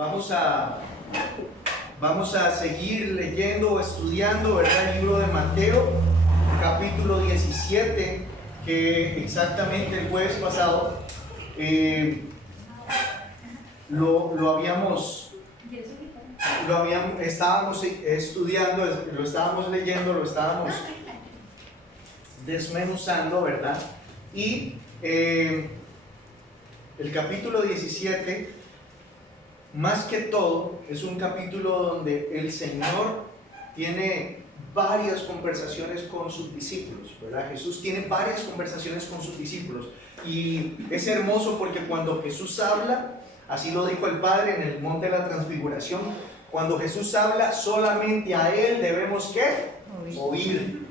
Vamos a, vamos a seguir leyendo o estudiando, ¿verdad? El libro de Mateo, capítulo 17, que exactamente el jueves pasado estábamos estudiando, lo estábamos leyendo, lo estábamos desmenuzando, ¿verdad? Y el capítulo 17, más que todo, es un capítulo donde el Señor tiene varias conversaciones con sus discípulos, ¿verdad? Jesús tiene varias conversaciones con sus discípulos y es hermoso porque cuando Jesús habla, así lo dijo el Padre en el monte de la transfiguración, cuando Jesús habla, solamente a Él debemos ¿qué? Oír.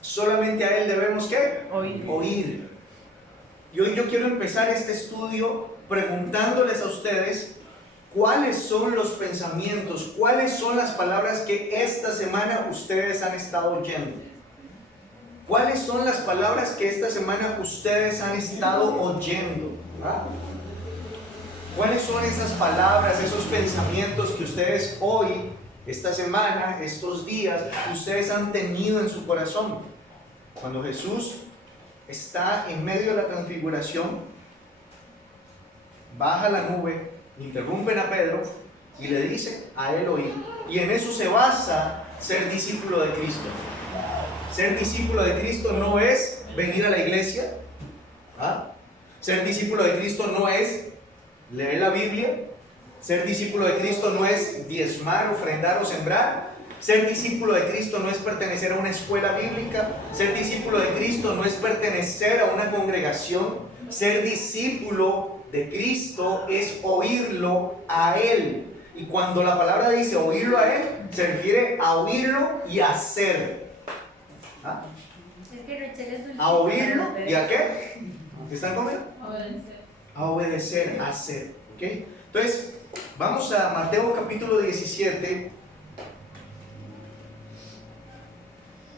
Solamente a Él debemos ¿qué? Oír. Y hoy yo quiero empezar este estudio preguntándoles a ustedes cuáles son los pensamientos, cuáles son las palabras que esta semana ustedes han estado oyendo. ¿Cuáles son las palabras que esta semana ustedes han estado oyendo? ¿Verdad? ¿Cuáles son esas palabras, esos pensamientos que ustedes hoy, esta semana, estos días, ustedes han tenido en su corazón? Cuando Jesús está en medio de la transfiguración, baja la nube, interrumpen a Pedro y le dice a él oír. Y en eso se basa ser discípulo de Cristo. Ser discípulo de Cristo no es venir a la iglesia. ¿Ah? Ser discípulo de Cristo no es leer la Biblia. Ser discípulo de Cristo no es diezmar, ofrendar o sembrar. Ser discípulo de Cristo no es pertenecer a una escuela bíblica. Ser discípulo de Cristo no es pertenecer a una congregación. Ser discípulo de Cristo es oírlo a Él. Y cuando la palabra dice oírlo a Él, se refiere a oírlo y a hacer. ¿Ah? A oírlo y a qué? ¿Están conmigo? A obedecer, a hacer. ¿Okay? Entonces, vamos a Mateo capítulo 17.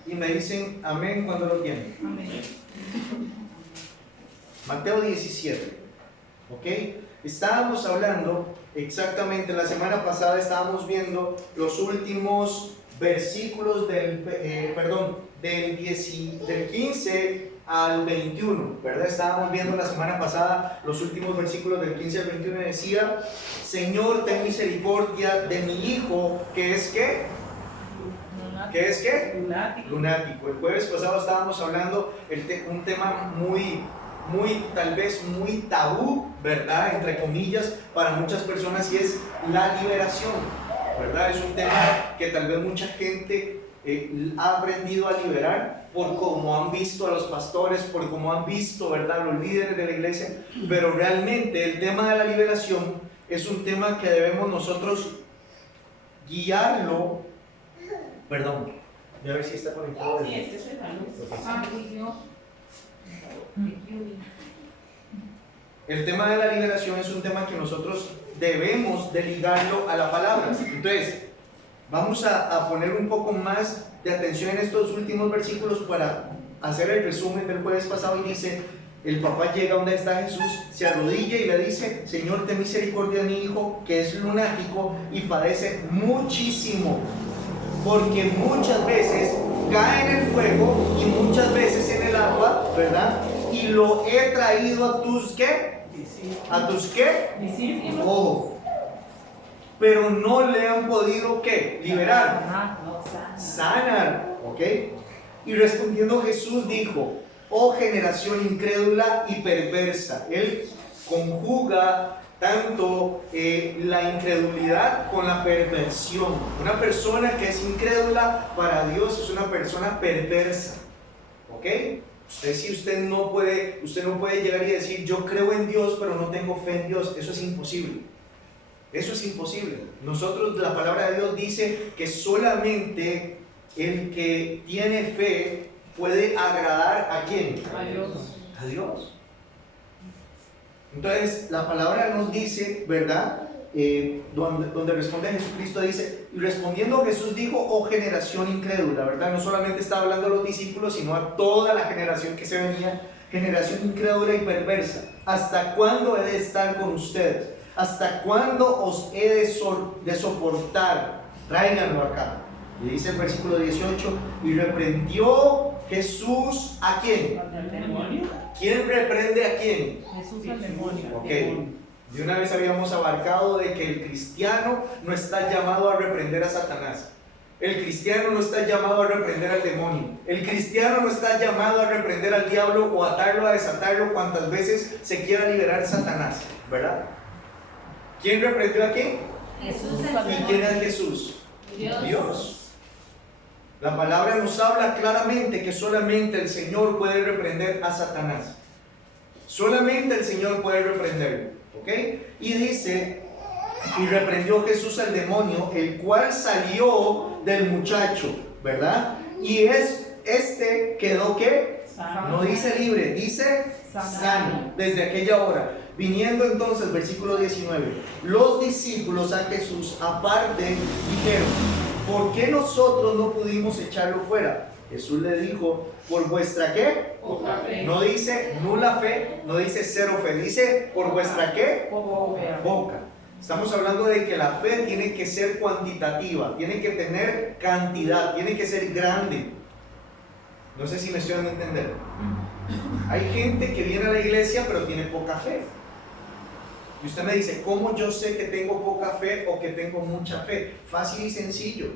Y me dicen amén cuando lo tienen. Amén. Mateo 17. ¿Ok? Estábamos hablando exactamente, la semana pasada estábamos viendo los últimos versículos del 15 al 21, ¿verdad? Estábamos viendo la semana pasada los últimos versículos del 15 al 21 y decía: Señor, ten misericordia de mi hijo, que es ¿qué? ¿Qué es qué? Lunático. El jueves pasado estábamos hablando un tema tal vez muy tabú, ¿verdad? Entre comillas, para muchas personas, y es la liberación, ¿verdad? Es un tema que tal vez mucha gente ha aprendido a liberar por cómo han visto a los pastores, por cómo han visto, ¿verdad?, los líderes de la iglesia, pero realmente el tema de la liberación es un tema que debemos nosotros guiarlo. Perdón, voy a ver si está conectado. Sí, es la luz. El tema de la liberación es un tema que nosotros debemos de ligarlo a la palabra. Entonces, vamos a poner un poco más de atención en estos últimos versículos para hacer el resumen del jueves pasado. Y dice, el papá llega donde está Jesús, se arrodilla y le dice: Señor, ten misericordia de mi hijo, que es lunático y padece muchísimo, porque muchas veces cae en el fuego y muchas veces en el agua, ¿verdad? Y lo he traído a tus ¿qué? ¿A tus qué? Ojo. Pero no le han podido ¿qué? Liberar. Sanar. ¿Ok? Y respondiendo Jesús dijo: oh generación incrédula y perversa. Él conjuga tanto la incredulidad con la perversión. Una persona que es incrédula para Dios es una persona perversa. ¿Ok? Usted no puede llegar y decir: yo creo en Dios pero no tengo fe en Dios. Eso es imposible. Eso es imposible. Nosotros, la palabra de Dios dice que solamente el que tiene fe puede agradar ¿a quién? A Dios. A Dios. Entonces la palabra nos dice, ¿verdad? Donde responde a Jesucristo, dice: y respondiendo Jesús dijo: oh generación incrédula, ¿verdad? No solamente está hablando a los discípulos, sino a toda la generación que se venía, generación incrédula y perversa. ¿Hasta cuándo he de estar con ustedes? ¿Hasta cuándo os he de soportar? Tráiganlo acá. Y dice el versículo 18, y reprendió Jesús ¿a quién? ¿Al demonio? ¿Quién reprende a quién? Jesús al demonio. Ok, de una vez habíamos abarcado de que el cristiano no está llamado a reprender a Satanás. El cristiano no está llamado a reprender al demonio. El cristiano no está llamado a reprender al diablo o atarlo, a desatarlo cuantas veces se quiera liberar Satanás, ¿verdad? ¿Quién reprendió a quién? Jesús ¿Y quién es Jesús? Dios. Dios. La palabra nos habla claramente que solamente el Señor puede reprender a Satanás. Solamente el Señor puede reprenderlo, ¿ok? Y dice, y reprendió Jesús al demonio, el cual salió del muchacho, ¿verdad? Y este quedó ¿qué? Sano. No dice libre, dice sano, desde aquella hora. Viniendo entonces, versículo 19, los discípulos a Jesús aparte dijeron, ¿por qué nosotros no pudimos echarlo fuera? Jesús le dijo, ¿por vuestra qué? Poca fe. No dice nula fe, no dice cero fe, dice ¿por vuestra qué? Poca. Estamos hablando de que la fe tiene que ser cuantitativa, tiene que tener cantidad, tiene que ser grande. No sé si me estoy dando a entender. Hay gente que viene a la iglesia pero tiene poca fe. Y usted me dice, ¿cómo yo sé que tengo poca fe o que tengo mucha fe? Fácil y sencillo.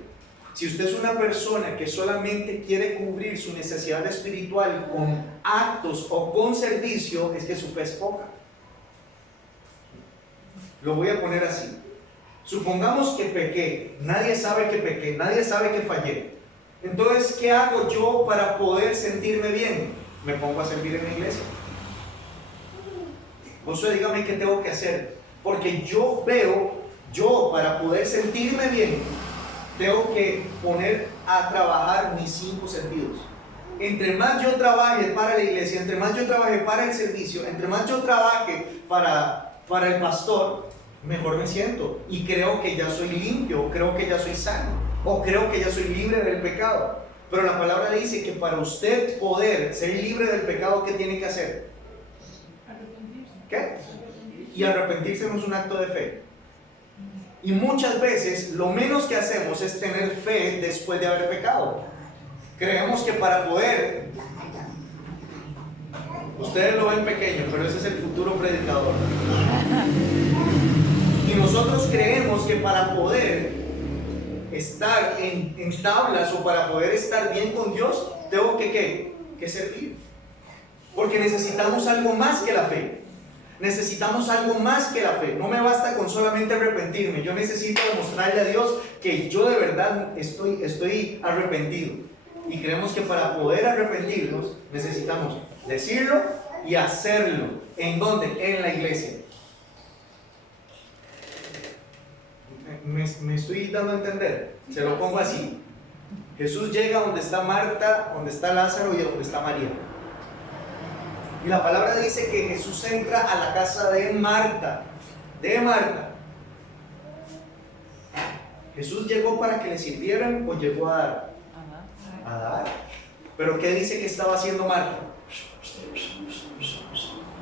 Si usted es una persona que solamente quiere cubrir su necesidad espiritual con actos o con servicio, es que su fe es poca. Lo voy a poner así. Supongamos que pequé, nadie sabe que pequé, nadie sabe que fallé. Entonces, ¿qué hago yo para poder sentirme bien? Me pongo a servir en la iglesia. José, dígame qué tengo que hacer, porque yo veo, yo para poder sentirme bien, tengo que poner a trabajar mis 5 sentidos. Entre más yo trabaje para la iglesia, entre más yo trabaje para el servicio, entre más yo trabaje para el pastor, mejor me siento y creo que ya soy limpio, creo que ya soy sano, o creo que ya soy libre del pecado. Pero la palabra dice que para usted poder ser libre del pecado, ¿qué tiene que hacer? ¿Qué? Y arrepentirse no es un acto de fe. Y muchas veces lo menos que hacemos es tener fe después de haber pecado. Creemos que para poder, ustedes lo ven pequeño, pero ese es el futuro predicador. Y nosotros creemos que para poder estar en tablas o para poder estar bien con Dios, tengo que servir. Porque necesitamos algo más que la fe. Necesitamos algo más que la fe. No me basta con solamente arrepentirme. Yo necesito demostrarle a Dios que yo de verdad estoy arrepentido. Y creemos que para poder arrepentirnos necesitamos decirlo y hacerlo. ¿En dónde? En la iglesia. ¿Me estoy dando a entender? Se lo pongo así. Jesús llega donde está Marta, donde está Lázaro y donde está María. Y la palabra dice que Jesús entra a la casa de Marta. De Marta. ¿Jesús llegó para que le sirvieran o llegó a dar? A dar. ¿Pero qué dice que estaba haciendo Marta?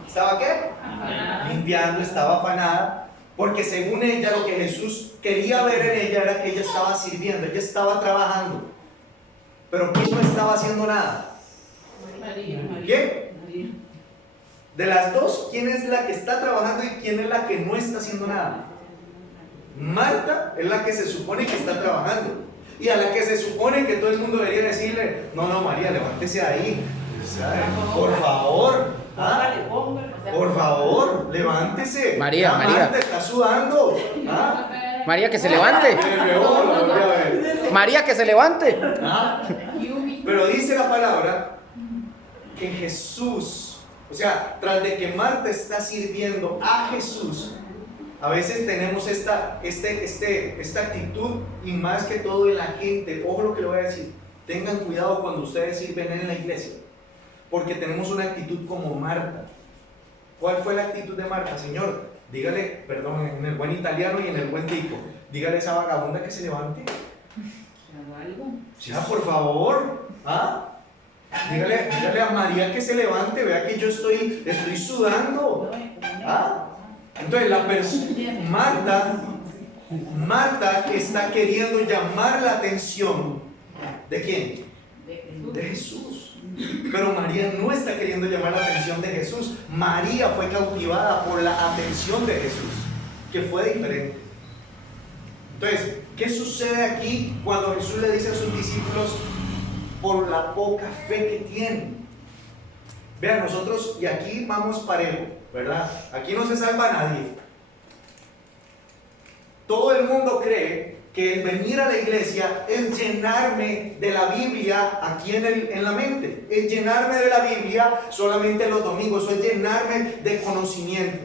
¿Estaba qué? Limpiando, estaba afanada. Porque según ella, lo que Jesús quería ver en ella era que ella estaba sirviendo, ella estaba trabajando. Pero ¿quién no estaba haciendo nada? ¿Quién? De las dos, ¿quién es la que está trabajando y quién es la que no está haciendo nada? Marta es la que se supone que está trabajando. Y a la que se supone que todo el mundo debería decirle, no, María, levántese ahí. Por favor. ¿Ah? Por favor, levántese. María, la María. Marta está sudando. ¿Ah? María, que se levante. María, que se levante. ¿Ah? Pero dice la palabra que Jesús, o sea, tras de que Marta está sirviendo a Jesús, a veces tenemos esta actitud, y más que todo en la gente. Ojo lo que le voy a decir, tengan cuidado cuando ustedes sirven en la iglesia, porque tenemos una actitud como Marta. ¿Cuál fue la actitud de Marta? Señor, dígale, perdón, en el buen italiano y en el buen tico, dígale a esa vagabunda que se levante. Ya, por favor. ¿Ah? Dígale a María que se levante, vea que yo estoy sudando. ¿Ah? Entonces Marta está queriendo llamar la atención ¿de quién? De Jesús. Pero María no está queriendo llamar la atención de Jesús. María fue cautivada por la atención de Jesús, que fue diferente. Entonces, ¿qué sucede aquí cuando Jesús le dice a sus discípulos por la poca fe que tienen? Vean, nosotros, y aquí vamos parejo, ¿verdad? Aquí no se salva nadie. Todo el mundo cree que el venir a la iglesia es llenarme de la Biblia aquí en la mente. Es llenarme de la Biblia solamente los domingos. Es llenarme de conocimiento.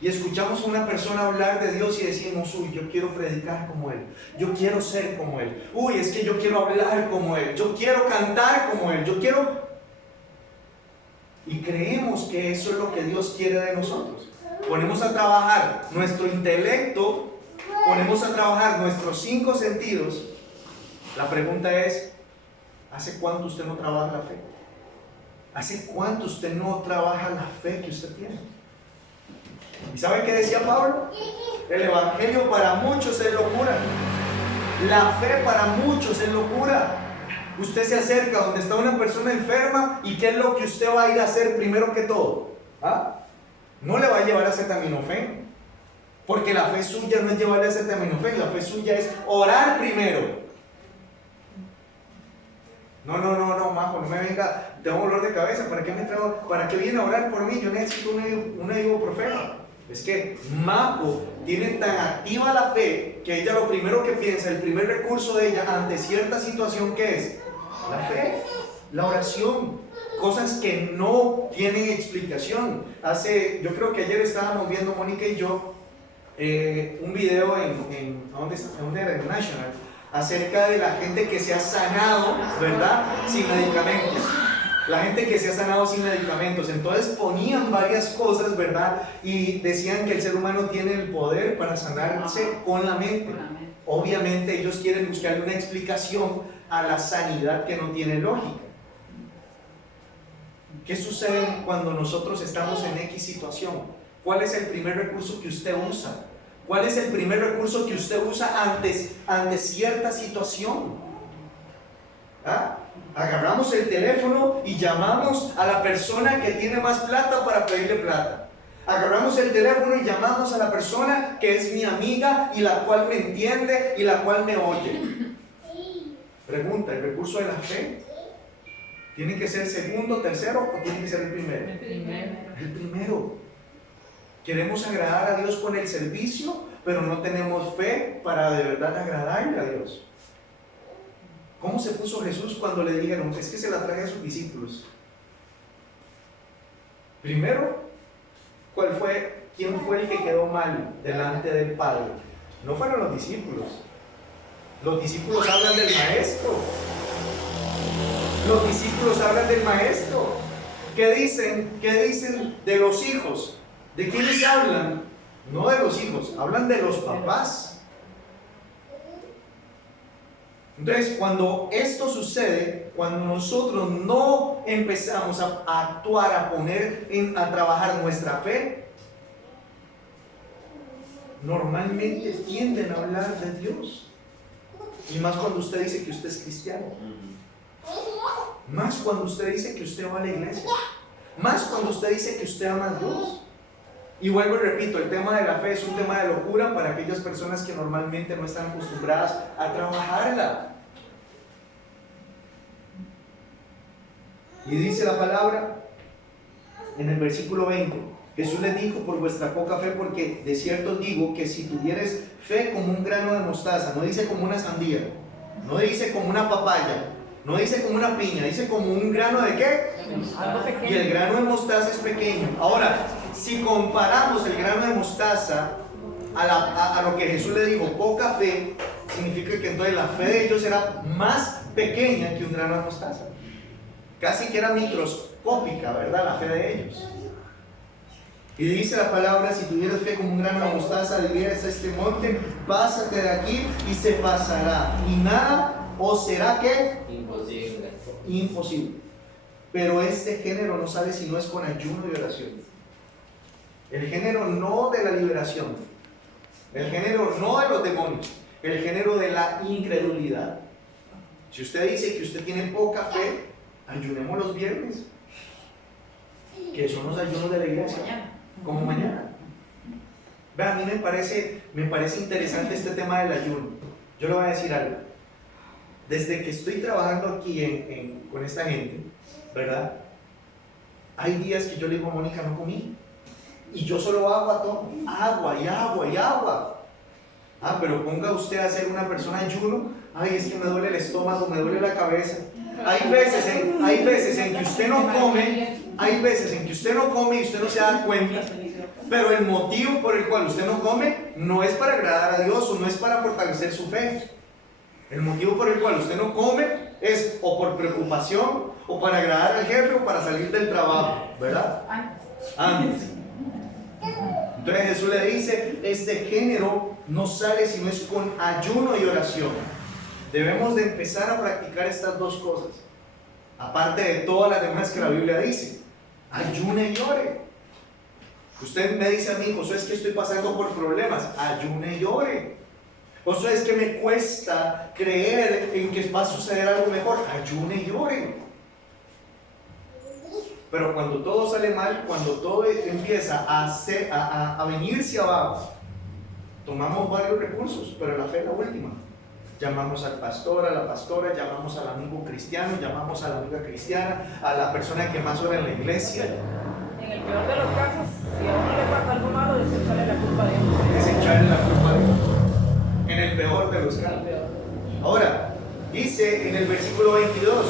Y escuchamos a una persona hablar de Dios y decimos, uy, yo quiero predicar como Él. Yo quiero ser como Él. Uy, es que yo quiero hablar como Él. Yo quiero cantar como Él. Yo quiero... Y creemos que eso es lo que Dios quiere de nosotros. Ponemos a trabajar nuestro intelecto, ponemos a trabajar nuestros 5 sentidos. La pregunta es, ¿hace cuánto usted no trabaja la fe? ¿Hace cuánto usted no trabaja la fe que usted tiene? ¿Y sabe qué decía Pablo? El evangelio para muchos es locura. La fe para muchos es locura. Usted se acerca donde está una persona enferma y ¿qué es lo que usted va a ir a hacer primero que todo? ¿Ah? No le va a llevar a acetaminofén, porque la fe suya no es llevarle a acetaminofén, la fe suya es orar primero. No, majo, no me venga, tengo dolor de cabeza, ¿para qué viene a orar por mí? Yo necesito un ibuprofeno. Es que Majo tiene tan activa la fe que ella lo primero que piensa, el primer recurso de ella ante cierta situación, ¿qué es? La fe, la oración, cosas que no tienen explicación. Yo creo que ayer estábamos viendo, Mónica y yo, un video ¿dónde era? En National, acerca de la gente que se ha sanado, ¿verdad? Sin medicamentos. La gente que se ha sanado sin medicamentos. Entonces ponían varias cosas, ¿verdad? Y decían que el ser humano tiene el poder para sanarse con la mente. Obviamente ellos quieren buscarle una explicación a la sanidad que no tiene lógica. ¿Qué sucede cuando nosotros estamos en X situación? ¿Cuál es el primer recurso que usted usa? ¿Cuál es el primer recurso que usted usa ante cierta situación? ¿Ah? Agarramos el teléfono y llamamos a la persona que tiene más plata para pedirle plata. Agarramos el teléfono y llamamos a la persona que es mi amiga y la cual me entiende y la cual me oye. Pregunta, ¿el recurso de la fe tiene que ser el segundo, tercero o tiene que ser el primero? El primero. Queremos agradar a Dios con el servicio, pero no tenemos fe para de verdad agradarle a Dios. ¿Cómo se puso Jesús cuando le dijeron? Es que se la traje a sus discípulos. Primero, ¿quién fue el que quedó mal delante del Padre? No fueron los discípulos. Los discípulos hablan del Maestro. Los discípulos hablan del Maestro. ¿Qué dicen de los hijos? ¿De quiénes hablan? No de los hijos, hablan de los papás. Entonces, cuando esto sucede, cuando nosotros no empezamos a actuar, a trabajar nuestra fe, normalmente tienden a hablar de Dios. Y más cuando usted dice que usted es cristiano. Más cuando usted dice que usted va a la iglesia. Más cuando usted dice que usted ama a Dios. Y vuelvo y repito, el tema de la fe es un tema de locura para aquellas personas que normalmente no están acostumbradas a trabajarla. Y dice la palabra en el versículo 20, Jesús les dijo: por vuestra poca fe, porque de cierto os digo que si tuvieres fe como un grano de mostaza, no dice como una sandía, no dice como una papaya, no dice como una piña, dice como un grano de ¿qué? Y el grano de mostaza es pequeño. Ahora, si comparamos el grano de mostaza a lo que Jesús le dijo, poca fe, significa que entonces la fe de ellos era más pequeña que un grano de mostaza. Casi que era microscópica, ¿verdad? La fe de ellos. Y dice la palabra: si tuvieras fe como un grano de mostaza, dirías a este monte: pásate de aquí, y se pasará, y nada os será ¿qué? Imposible. Pero este género no sale si no es con ayuno y oración. El género no de la liberación, el género no de los demonios, el género de la incredulidad. Si usted dice que usted tiene poca fe, ayunemos los viernes, que son los ayunos de la iglesia, como mañana. Vea, a mí me parece interesante este tema del ayuno. Yo le voy a decir algo. Desde que estoy trabajando aquí con esta gente, ¿verdad? Hay días que yo le digo a Mónica, no comí. Y yo solo agua, agua y agua y agua. Ah, pero ponga usted a ser una persona ayuno. Ay, es que me duele el estómago, me duele la cabeza. Hay veces en que usted no come, hay veces en que usted no come y usted no se da cuenta. Pero el motivo por el cual usted no come no es para agradar a Dios o no es para fortalecer su fe. El motivo por el cual usted no come es o por preocupación o para agradar al jefe o para salir del trabajo, ¿verdad? Antes. Entonces Jesús le dice, este género no sale si no es con ayuno y oración. Debemos de empezar a practicar estas dos cosas. Aparte de todas las demás que la Biblia dice. Ayune y ore. Usted me dice a mí, Josué, es que estoy pasando por problemas. Ayune y ore. Josué, es que me cuesta creer en que va a suceder algo mejor. Ayune y ore. Pero cuando todo sale mal, cuando todo empieza a venirse abajo, tomamos varios recursos, pero la fe es la última. Llamamos al pastor, a la pastora, llamamos al amigo cristiano, llamamos a la amiga cristiana, a la persona que más ora en la iglesia. En el peor de los casos, si a uno le pasa algo malo, es echarle la culpa a Dios. Es echarle la culpa a Dios. En el peor de los casos. Ahora, dice en el versículo 22,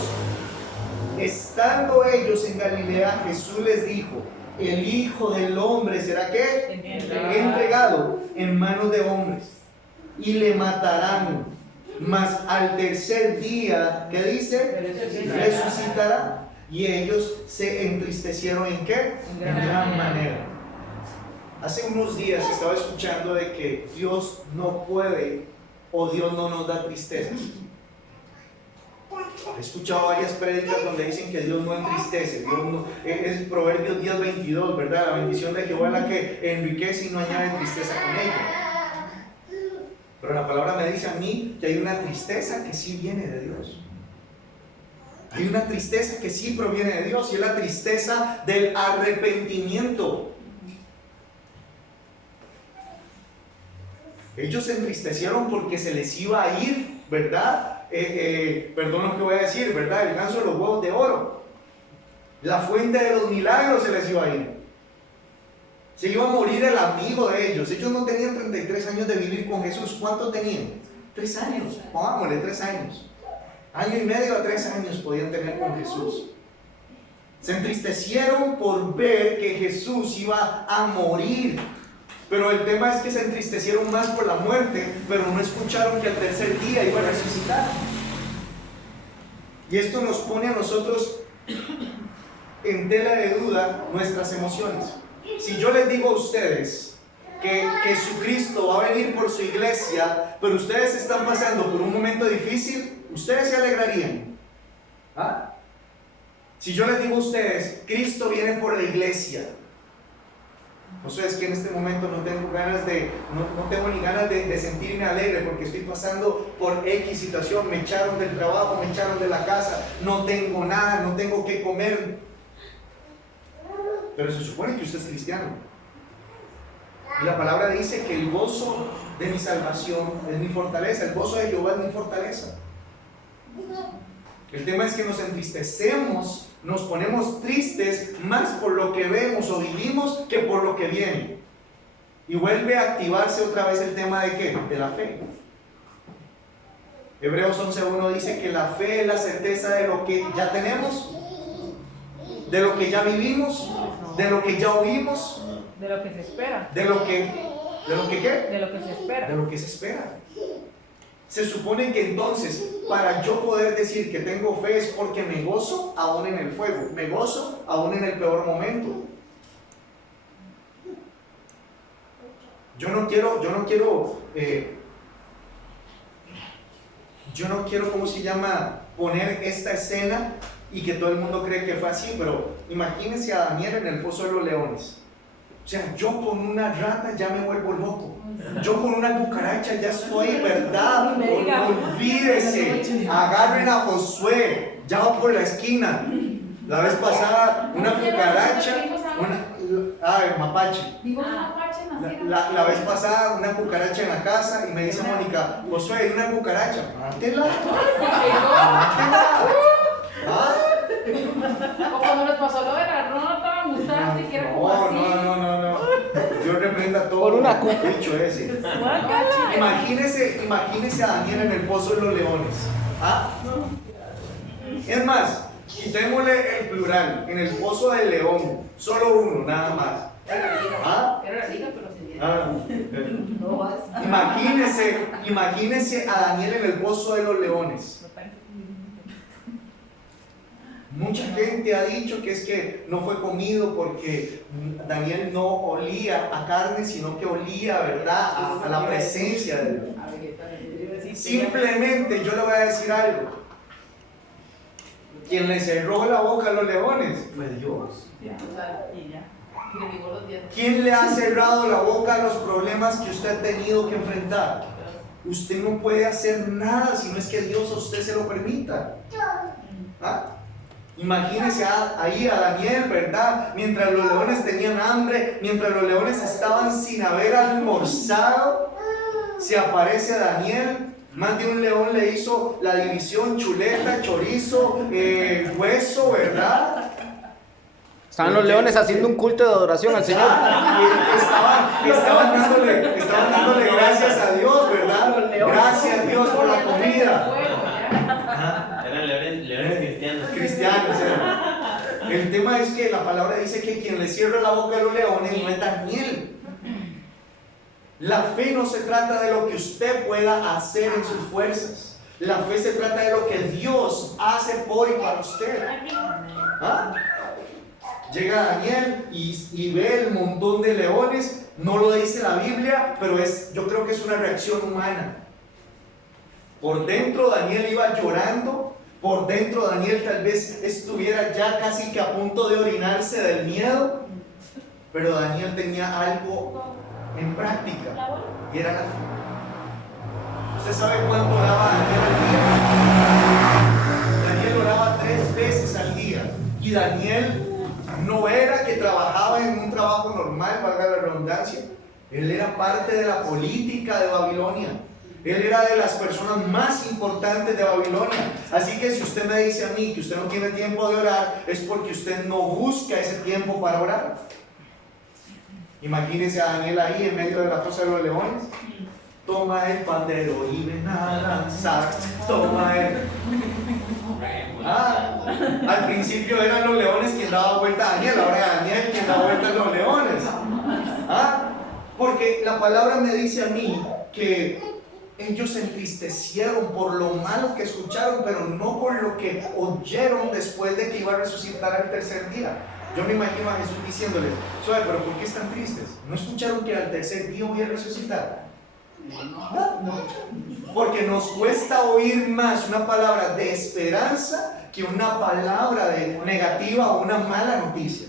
estando ellos en Galilea, Jesús les dijo, el Hijo del Hombre será ¿qué? Entregado en manos de hombres y le matarán, mas al tercer día, ¿qué dice? Resucitará. Y ellos se entristecieron ¿en qué? En gran manera. Hace unos días estaba escuchando de que Dios no puede o Dios no nos da tristezas. He escuchado varias prédicas donde dicen que Dios no entristece. Dios no, es Proverbios 10:22, ¿verdad? La bendición de Jehová es la que enriquece y no añade tristeza con ella. Pero la palabra me dice a mí que hay una tristeza que sí viene de Dios. Hay una tristeza que sí proviene de Dios y es la tristeza del arrepentimiento. Ellos se entristecieron porque se les iba a ir, ¿verdad? Perdón lo que voy a decir, ¿verdad? El ganso de los huevos de oro. La fuente de los milagros se les iba a ir. Se iba a morir el amigo de ellos. Ellos no tenían 33 años de vivir con Jesús. ¿Cuántos tenían? 3 años. Pongámosle 3 años. Año y medio a 3 años podían tener con Jesús. Se entristecieron por ver que Jesús iba a morir. Pero el tema es que se entristecieron más por la muerte, pero no escucharon que al tercer día iba a resucitar. Y esto nos pone a nosotros en tela de duda nuestras emociones. Si yo les digo a ustedes que Jesucristo va a venir por su iglesia, pero ustedes están pasando por un momento difícil, ¿ustedes se alegrarían? ¿Ah? Si yo les digo a ustedes, Cristo viene por la iglesia, o sea, es que en este momento no tengo ganas no tengo ni ganas de sentirme alegre porque estoy pasando por X situación, me echaron del trabajo, me echaron de la casa, no tengo nada, no tengo que comer. Pero se supone que usted es cristiano. Y la palabra dice que el gozo de mi salvación es mi fortaleza, el gozo de Jehová es mi fortaleza. El tema es que nos entristecemos, nos ponemos tristes más por lo que vemos o vivimos que por lo que viene. Y vuelve a activarse otra vez el tema de ¿qué? De la fe. Hebreos 11:1 dice que la fe es la certeza de lo que ya tenemos, de lo que ya vivimos, de lo que ya oímos, de lo que se espera. ¿qué? De lo que se espera. De lo que se espera. Se supone que entonces, para yo poder decir que tengo fe es porque me gozo aún en el fuego, me gozo aún en el peor momento. Yo no quiero, ¿cómo se llama? Poner esta escena y que todo el mundo cree que fue así, pero imagínense a Daniel en el foso de los leones. O sea, yo con una rata ya me vuelvo loco. Yo con una cucaracha ya estoy, ¿verdad? Olvídese, agarren a Josué, ya va por la esquina. La vez pasada, una cucaracha, mapache. La vez pasada, una cucaracha en la casa y me dice Mónica, Josué, hay una cucaracha, mátela. ¿Ah? O cuando les pasó lo de la rota, mutante, que era como así. No. Yo reprenda todo Por una dicho ese. Imagínese a Daniel en el pozo de los leones. ¿Ah? Es más, quitémosle el plural, en el pozo del león, solo uno, nada más. ¿Ah? Era la liga, pero sin Imagínese a Daniel en el pozo de los leones. Mucha gente ha dicho que es que no fue comido porque Daniel no olía a carne, sino que olía, ¿verdad?, a la presencia de Dios. Simplemente yo le voy a decir algo. Quien le cerró la boca a los leones fue Dios. ¿Quién le ha cerrado la boca a los problemas que usted ha tenido que enfrentar? Usted no puede hacer nada si no es que Dios a usted se lo permita. ¿Ah? Imagínese ahí a Daniel, ¿verdad? Mientras los leones tenían hambre, mientras los leones estaban sin haber almorzado, se aparece Daniel. Más de un león le hizo la división: chuleta, chorizo, hueso, ¿verdad? Estaban los leones haciendo un culto de adoración al Señor. Estaban dándole gracias a Dios, ¿verdad? Gracias a Dios por la comida. Eran leones cristianos. Cristianos, el tema es que la palabra dice que quien le cierra la boca a los leones no es Daniel. La fe no se trata de lo que usted pueda hacer en sus fuerzas. La fe se trata de lo que Dios hace por y para usted. ¿Ah? Llega Daniel y ve el montón de leones. No lo dice la Biblia, pero yo creo que es una reacción humana. Por dentro Daniel iba llorando. Por dentro Daniel tal vez estuviera ya casi que a punto de orinarse del miedo. Pero Daniel tenía algo en práctica, y era la fe. ¿Usted sabe cuánto oraba Daniel al día? Daniel oraba 3 veces al día. Y Daniel no era que trabajaba en un trabajo normal, valga la redundancia. Él era parte de la política de Babilonia. Él era de las personas más importantes de Babilonia. Así que si usted me dice a mí que usted no tiene tiempo de orar, es porque usted no busca ese tiempo para orar. Imagínense a Daniel ahí en medio de la fosa de los leones. Toma el pandero y ven a danzar. Toma el... al principio eran los leones quien daba vuelta a Daniel, ahora es Daniel quien da vuelta a los leones. Porque la palabra me dice a mí que ellos se entristecieron por lo malo que escucharon, pero no por lo que oyeron después de que iba a resucitar al tercer día. Yo me imagino a Jesús diciéndoles: suave, pero ¿por qué están tristes? ¿No escucharon que al tercer día voy a resucitar? No. Porque nos cuesta oír más una palabra de esperanza que una palabra de negativa o una mala noticia.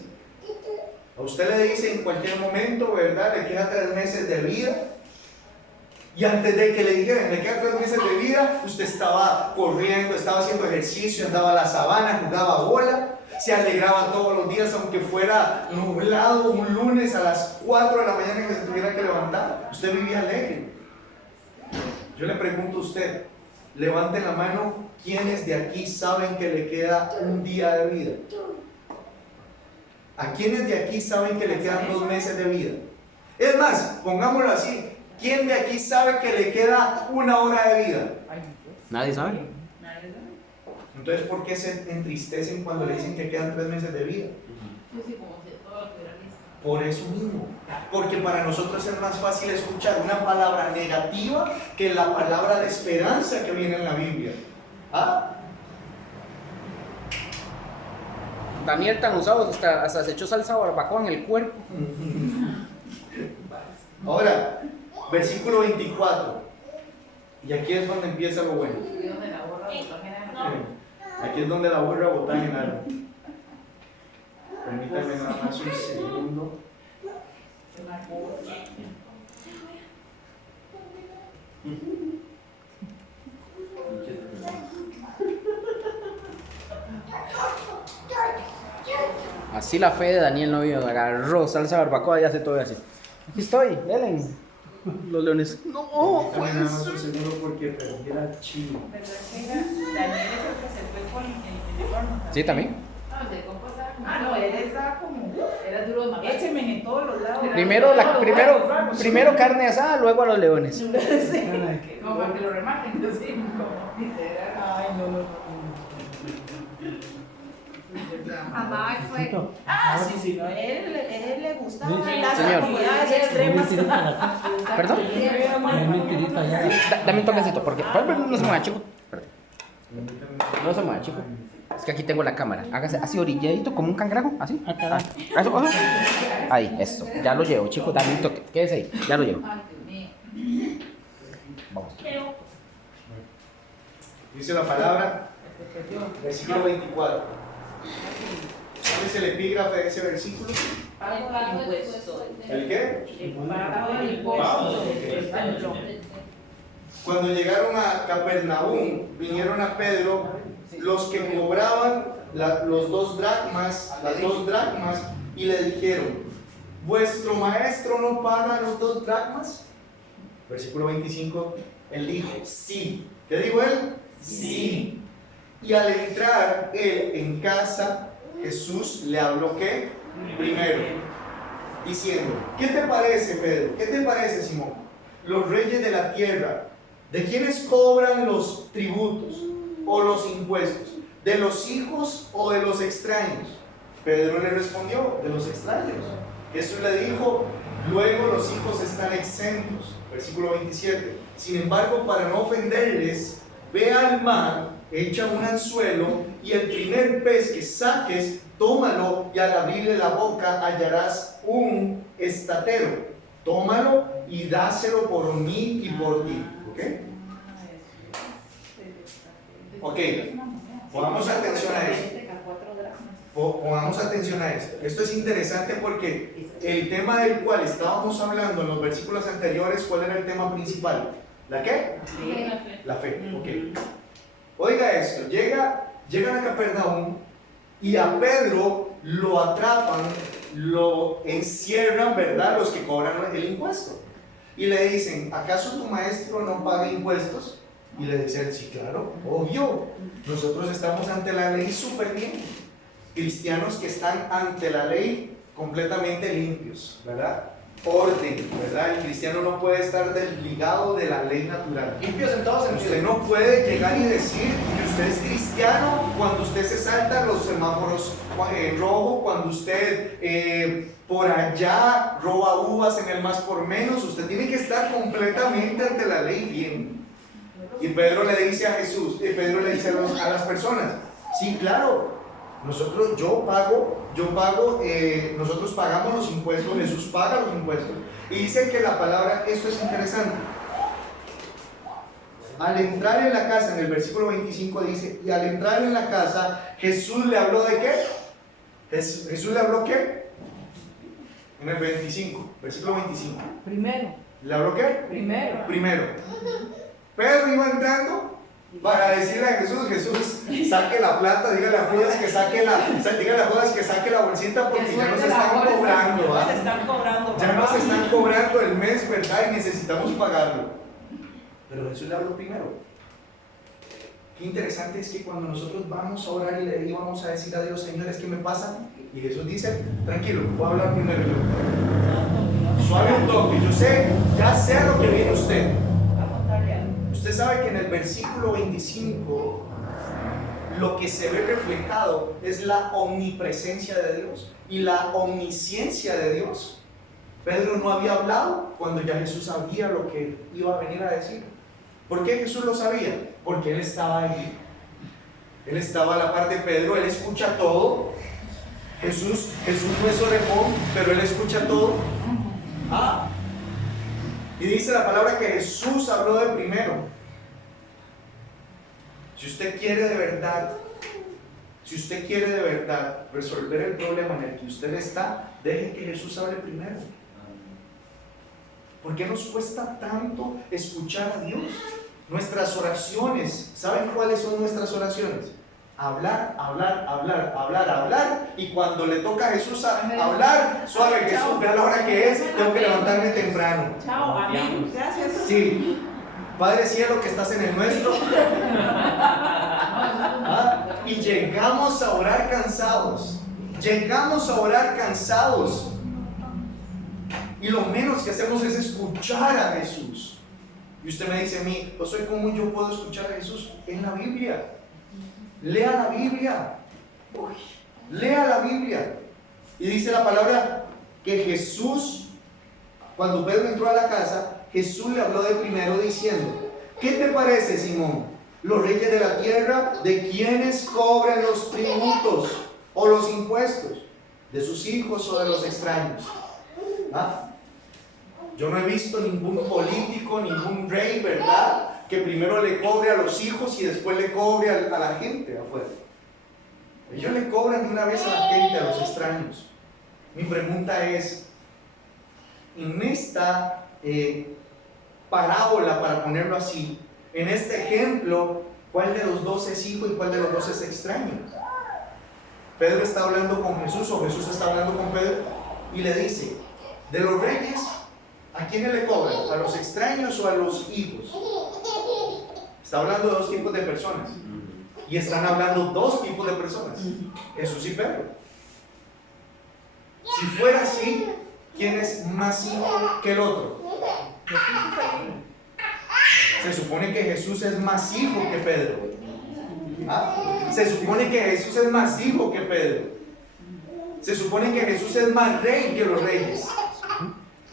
A usted le dice en cualquier momento, ¿verdad?, le queda 3 meses de vida. Y antes de que le dijeran, le quedan 3 meses de vida, usted estaba corriendo, estaba haciendo ejercicio, andaba a la sabana, jugaba bola, se alegraba todos los días, aunque fuera nublado un lunes a las 4 de la mañana que se tuviera que levantar. Usted vivía alegre. Yo le pregunto a usted, levante la mano, ¿quiénes de aquí saben que le queda un día de vida? ¿A quiénes de aquí saben que le quedan 2 meses de vida? Es más, pongámoslo así. ¿Quién de aquí sabe que le queda 1 hora de vida? Nadie sabe. Entonces, ¿por qué se entristecen cuando le dicen que quedan 3 meses de vida? Por eso mismo. Porque para nosotros es más fácil escuchar una palabra negativa que la palabra de esperanza que viene en la Biblia. Daniel tan usado hasta se echó salsa barbacoa en el cuerpo. Ahora, versículo 24. Y aquí es donde empieza lo bueno. Aquí es donde la burra bota en algo. Permítanme nada más un segundo. Una cosa. Así la fe de Daniel no vio, agarró salsa barbacoa y hace todo así. Aquí estoy, Ellen. Los leones. No, También nada más un segundo porque perdí la chiva. ¿Verdad que era? Daniel es el que se fue con el uniforme. Sí, también. No, el de compa estaba como. Ah, no, él estaba como. Era duro de matar. Écheme en todos los lados. Primero carne asada, luego a los leones. Sí. Como para que lo rematen, así, como literal. Ay, no. Amaba el fuego. Ah, sí, no, él le gustaba Sí, las señor. actividades extremas. ¿Perdón? Dame un toquecito, porque no se mueva, chico. Perdón. No se mueva, chico. Es que aquí tengo la cámara. Hágase así orilladito, como un cangrejo, así. Eso, ojo. Ahí, eso. Ya lo llevo, chico. Dame un toque. Quédese ahí. Ya lo llevo. Ay, Dios mío. Vamos. Dice la palabra, versículo 24. ¿Cuál es el epígrafe de ese versículo? Pago de impuestos. ¿El qué? El pago de impuestos del templo. Cuando llegaron a Capernaum, vinieron a Pedro los que cobraban los 2 dracmas, las 2 dracmas, y le dijeron, ¿vuestro maestro no paga los 2 dracmas? Versículo 25, él dijo, sí. ¿Qué dijo él? Sí. Y al entrar él en casa, Jesús le habló ¿qué? Primero, diciendo, ¿qué te parece, Pedro? ¿Qué te parece, Simón? Los reyes de la tierra, ¿de quiénes cobran los tributos o los impuestos? ¿De los hijos o de los extraños? Pedro le respondió, de los extraños. Jesús le dijo, luego los hijos están exentos. Versículo 27. Sin embargo, para no ofenderles, ve al mar, echa un anzuelo y el primer pez que saques, tómalo y al abrirle la boca hallarás un estatero. Tómalo y dáselo por mí y por ti. ¿Ok? Ok. Pongamos atención a esto. Pongamos atención a esto. Esto es interesante porque el tema del cual estábamos hablando en los versículos anteriores, ¿cuál era el tema principal? ¿La qué? La fe. Ok. Oiga esto, llegan a Capernaum y a Pedro lo atrapan, lo encierran, ¿verdad? Los que cobran el impuesto. Y le dicen, ¿acaso tu maestro no paga impuestos? Y le dicen, sí, claro, obvio. Nosotros estamos ante la ley súper bien. Cristianos que están ante la ley completamente limpios, ¿verdad? Orden, ¿verdad? El cristiano no puede estar desligado de la ley natural. Limpios en todos sentidos. Usted no puede llegar y decir que usted es cristiano cuando usted se salta los semáforos en rojo, cuando usted por allá roba uvas en el más por menos. Usted tiene que estar completamente ante la ley bien. Y Pedro le dice a Jesús, Pedro le dice a las personas, sí, claro, nosotros pagamos los impuestos, Jesús paga los impuestos. Y dice que la palabra, esto es interesante. Al entrar en la casa, en el versículo 25 dice, y al entrar en la casa, Jesús le habló de qué? Jesús le habló qué? En el 25, versículo 25. Primero. ¿Le habló qué? Primero. Pedro iba entrando para decirle a Jesús, saque la plata, dígale a Judas que saque la bolsita porque ya nos están cobrando, ¿va? Ya nos están cobrando el mes, ¿verdad? Y necesitamos pagarlo. Pero Jesús le habló primero. Qué interesante es que cuando nosotros vamos a orar y le vamos a decir a Dios, Señor, ¿qué me pasa? Y Jesús dice, tranquilo, voy a hablar primero yo. Suave un toque, ya sé a lo que viene usted. Usted sabe que en el versículo 25 lo que se ve reflejado es la omnipresencia de Dios y la omnisciencia de Dios. Pedro no había hablado cuando ya Jesús sabía lo que iba a venir a decir. ¿Por qué Jesús lo sabía? Porque Él estaba allí. Él estaba a la par de Pedro, Él escucha todo. Jesús no es orejón, pero Él escucha todo. Y dice la palabra que Jesús habló de primero. Si usted quiere de verdad resolver el problema en el que usted está, deje que Jesús hable primero. ¿Por qué nos cuesta tanto escuchar a Dios? Nuestras oraciones, ¿saben cuáles son nuestras oraciones? Hablar, hablar, hablar, hablar, hablar. Y cuando le toca a Jesús hablar, suave Jesús, vea la hora que es, tengo que levantarme temprano. Chao, amén. Gracias. Sí, Padre Cielo que estás en el nuestro. Y llegamos a orar cansados. Llegamos a orar cansados. Y lo menos que hacemos es escuchar a Jesús. Y usted me dice a mí, Josué, ¿cómo yo puedo escuchar a Jesús? En la Biblia. Lea la Biblia. Lea la Biblia. Y dice la palabra que Jesús, cuando Pedro entró a la casa, Jesús le habló de primero diciendo, ¿qué te parece, Simón? Los reyes de la tierra, ¿de quiénes cobran los tributos o los impuestos? ¿De sus hijos o de los extraños? ¿Ah? Yo no he visto ningún político, ningún rey, ¿verdad?, que primero le cobre a los hijos y después le cobre a la gente afuera. Ellos le cobran de una vez a la gente, a los extraños. Mi pregunta es, en esta parábola, para ponerlo así, en este ejemplo, ¿cuál de los dos es hijo y cuál de los dos es extraño? Pedro está hablando con Jesús, o Jesús está hablando con Pedro, y le dice, de los reyes, ¿a quiénes le cobran? ¿A los extraños o a los hijos? Está hablando de dos tipos de personas. Y están hablando dos tipos de personas, Jesús y Pedro. Si fuera así, ¿quién es más hijo que el otro? Se supone que Jesús es más hijo que Pedro. ¿Ah? Se supone que Jesús es más hijo que Pedro. Se supone que Jesús es más rey que los reyes.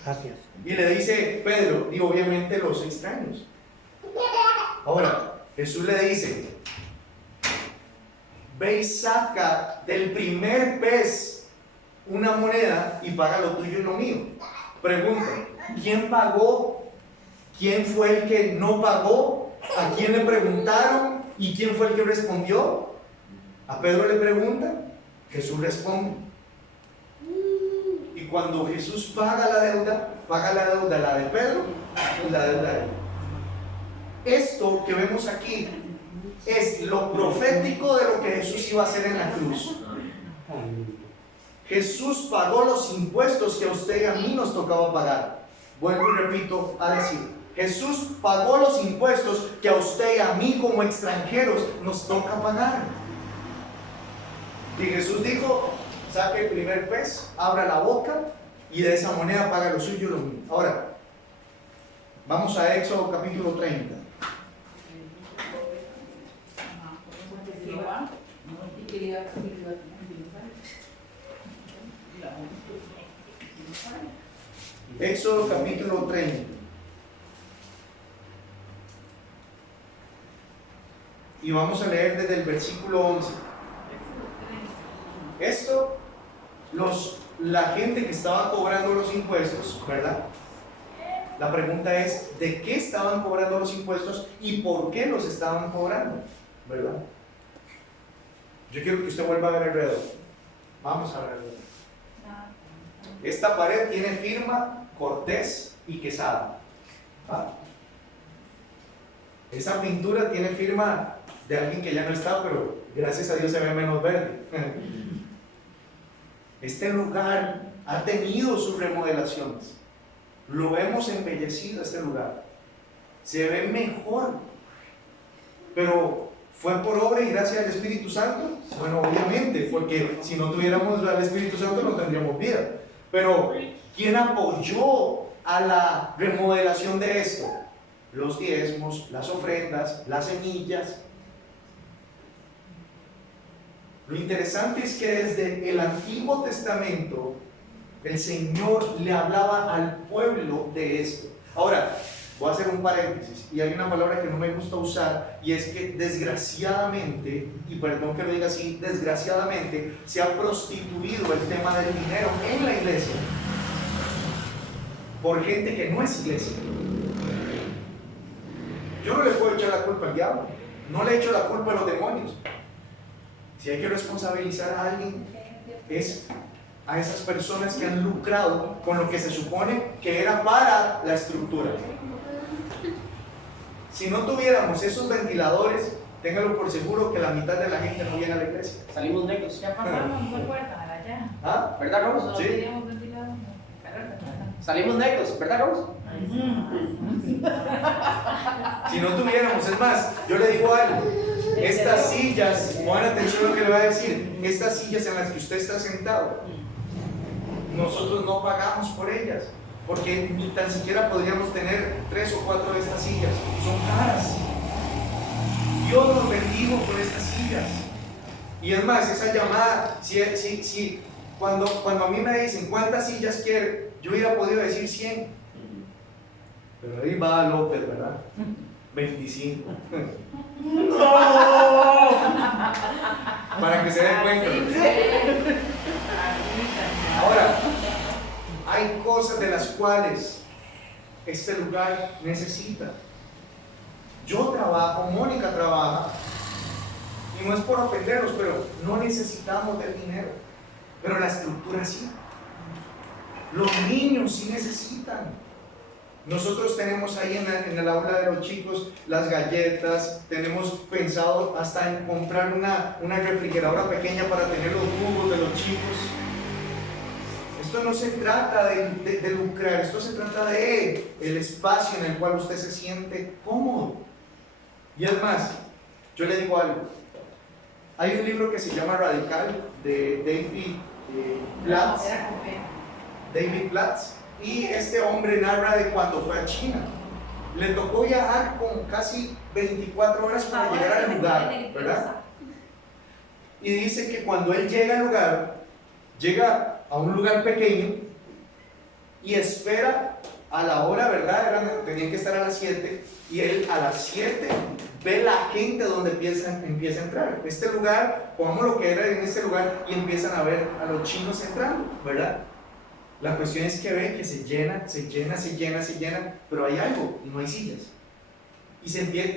Gracias. Y le dice Pedro, y obviamente los extraños. Ahora, Jesús le dice, ve y saca del primer pez una moneda y paga lo tuyo y lo mío. Pregunta, ¿quién pagó? ¿Quién fue el que no pagó? ¿A quién le preguntaron? ¿Y quién fue el que respondió? A Pedro le preguntan, Jesús responde. Y cuando Jesús paga la deuda la de Pedro y la deuda de él. Esto que vemos aquí es lo profético de lo que Jesús iba a hacer en la cruz. Jesús pagó los impuestos que a usted y a mí nos tocaba pagar. Vuelvo y repito a decir, Jesús pagó los impuestos que a usted y a mí como extranjeros nos toca pagar. Y Jesús dijo, saque el primer pez, abra la boca y de esa moneda paga lo suyo y lo mío. Ahora, vamos a Éxodo capítulo 30. Éxodo capítulo 30. Y vamos a leer desde el versículo 11. Esto, la gente que estaba cobrando los impuestos, ¿verdad? La pregunta es, ¿de qué estaban cobrando los impuestos y por qué los estaban cobrando? ¿Verdad? Yo quiero que usted vuelva a ver alrededor. Vamos a ver alrededor. Esta pared tiene firma Cortés y Quesada. ¿Ah? Esa pintura tiene firma de alguien que ya no está, pero gracias a Dios se ve menos verde. Este lugar ha tenido sus remodelaciones. Lo hemos embellecido este lugar. Se ve mejor. Pero ¿fue por obra y gracia del Espíritu Santo? Bueno, obviamente, porque si no tuviéramos al Espíritu Santo no tendríamos vida. Pero ¿quién apoyó a la remodelación de esto? Los diezmos, las ofrendas, las semillas. Lo interesante es que desde el Antiguo Testamento el Señor le hablaba al pueblo de esto. Ahora, voy a hacer un paréntesis, y hay una palabra que no me gusta usar, y es que desgraciadamente, y perdón que lo diga así, desgraciadamente, se ha prostituido el tema del dinero en la iglesia por gente que no es iglesia. Yo no le puedo echar la culpa al diablo, no le echo la culpa a los demonios. Si hay que responsabilizar a alguien, es a esas personas que han lucrado con lo que se supone que era para la estructura. Si no tuviéramos esos ventiladores, téngalo por seguro que la mitad de la gente no viene a la iglesia. Salimos negros. Ya pasamos por puerta, allá. ¿Ah? ¿Verdad, Rose? No Sí. teníamos ventilado. Salimos negros, ¿verdad, Rose? Si no tuviéramos, es más, yo le digo algo, estas sillas, pongan atención a lo que le voy a decir, estas sillas en las que usted está sentado, nosotros no pagamos por ellas, porque ni tan siquiera podríamos tener 3 o 4 de estas sillas, son caras. Dios nos bendijo con estas sillas. Y es más, esa llamada, cuando a mí me dicen cuántas sillas quiere, yo hubiera podido decir 100. Pero ahí va López, ¿verdad? 25. ¡No! Para que se den cuenta. Ahora, hay cosas de las cuales este lugar necesita. Yo trabajo, Mónica trabaja, y no es por ofenderlos, pero no necesitamos del dinero. Pero la estructura sí. Los niños sí necesitan. Nosotros tenemos ahí en el aula de los chicos las galletas, tenemos pensado hasta en comprar una refrigeradora pequeña para tener los jugos de los chicos. Esto no se trata de lucrar, esto se trata de el espacio en el cual usted se siente cómodo. Y es más, yo le digo algo, hay un libro que se llama Radical de David Platz. David Platz, y este hombre narra de cuando fue a China. Le tocó viajar con casi 24 horas para llegar al lugar, ¿verdad? Y dice que cuando él llega al lugar, llega a un lugar pequeño y espera a la hora, ¿verdad? Tenían que estar a las 7, y él a las 7 ve la gente donde empieza a entrar. Este lugar, pongamos lo que era en este lugar, y empiezan a ver a los chinos entrando, ¿verdad? La cuestión es que ve que se llena, pero hay algo y no hay sillas. Y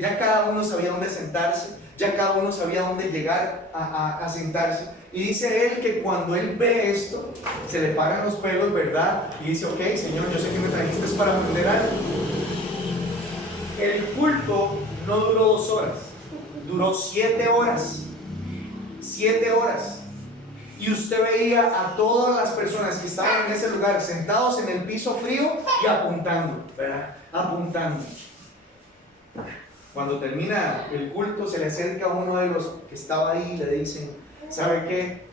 ya cada uno sabía dónde sentarse, ya cada uno sabía dónde llegar a sentarse. Y dice él que cuando él ve esto, se le paran los pelos, ¿verdad? Y dice, ok, Señor, yo sé que me trajiste para aprender algo. El culto no duró 2 horas, duró 7 horas. 7 horas. Y usted veía a todas las personas que estaban en ese lugar sentados en el piso frío y apuntando, ¿verdad? Apuntando. Cuando termina el culto, se le acerca a uno de los que estaba ahí y le dicen, ¿sabe qué?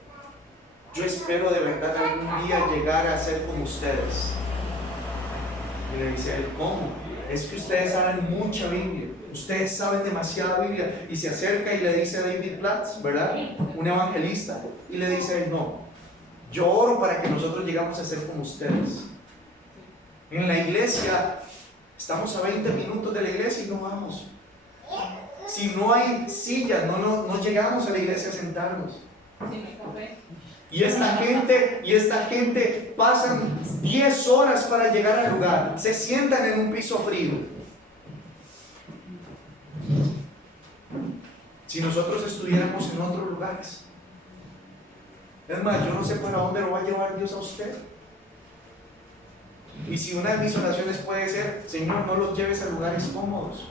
Yo espero de verdad algún día llegar a ser como ustedes. Y le dice a él, ¿cómo? Es que ustedes saben mucha Biblia, ustedes saben demasiada Biblia. Y se acerca y le dice a David Platz, ¿verdad? Un evangelista, y le dice a él, no, yo oro para que nosotros llegamos a ser como ustedes. En la iglesia, estamos a 20 minutos de la iglesia y no vamos. Si no hay sillas, no llegamos a la iglesia a sentarnos. Y esta gente pasan 10 horas para llegar al lugar, se sientan en un piso frío. Si nosotros estuviéramos en otros lugares, es más, yo no sé para dónde lo va a llevar Dios a usted. Y si una de mis oraciones puede ser, Señor, no los lleves a lugares cómodos,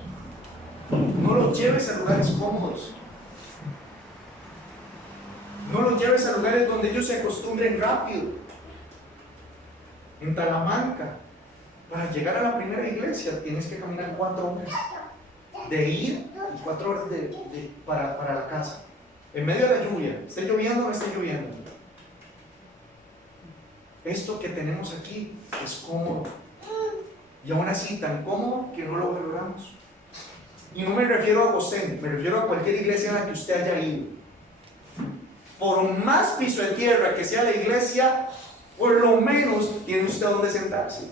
no los lleves a lugares cómodos, no los lleves a lugares donde ellos se acostumbren rápido. En Talamanca, para llegar a la primera iglesia tienes que caminar 4 horas de ir y 4 horas para la casa, en medio de la lluvia, esté lloviendo o no esté lloviendo. Esto que tenemos aquí es cómodo, y aún así tan cómodo que no lo valoramos. Y no me refiero a Gosén, me refiero a cualquier iglesia en la que usted haya ido. Por más piso de tierra que sea la iglesia, por lo menos tiene usted donde sentarse.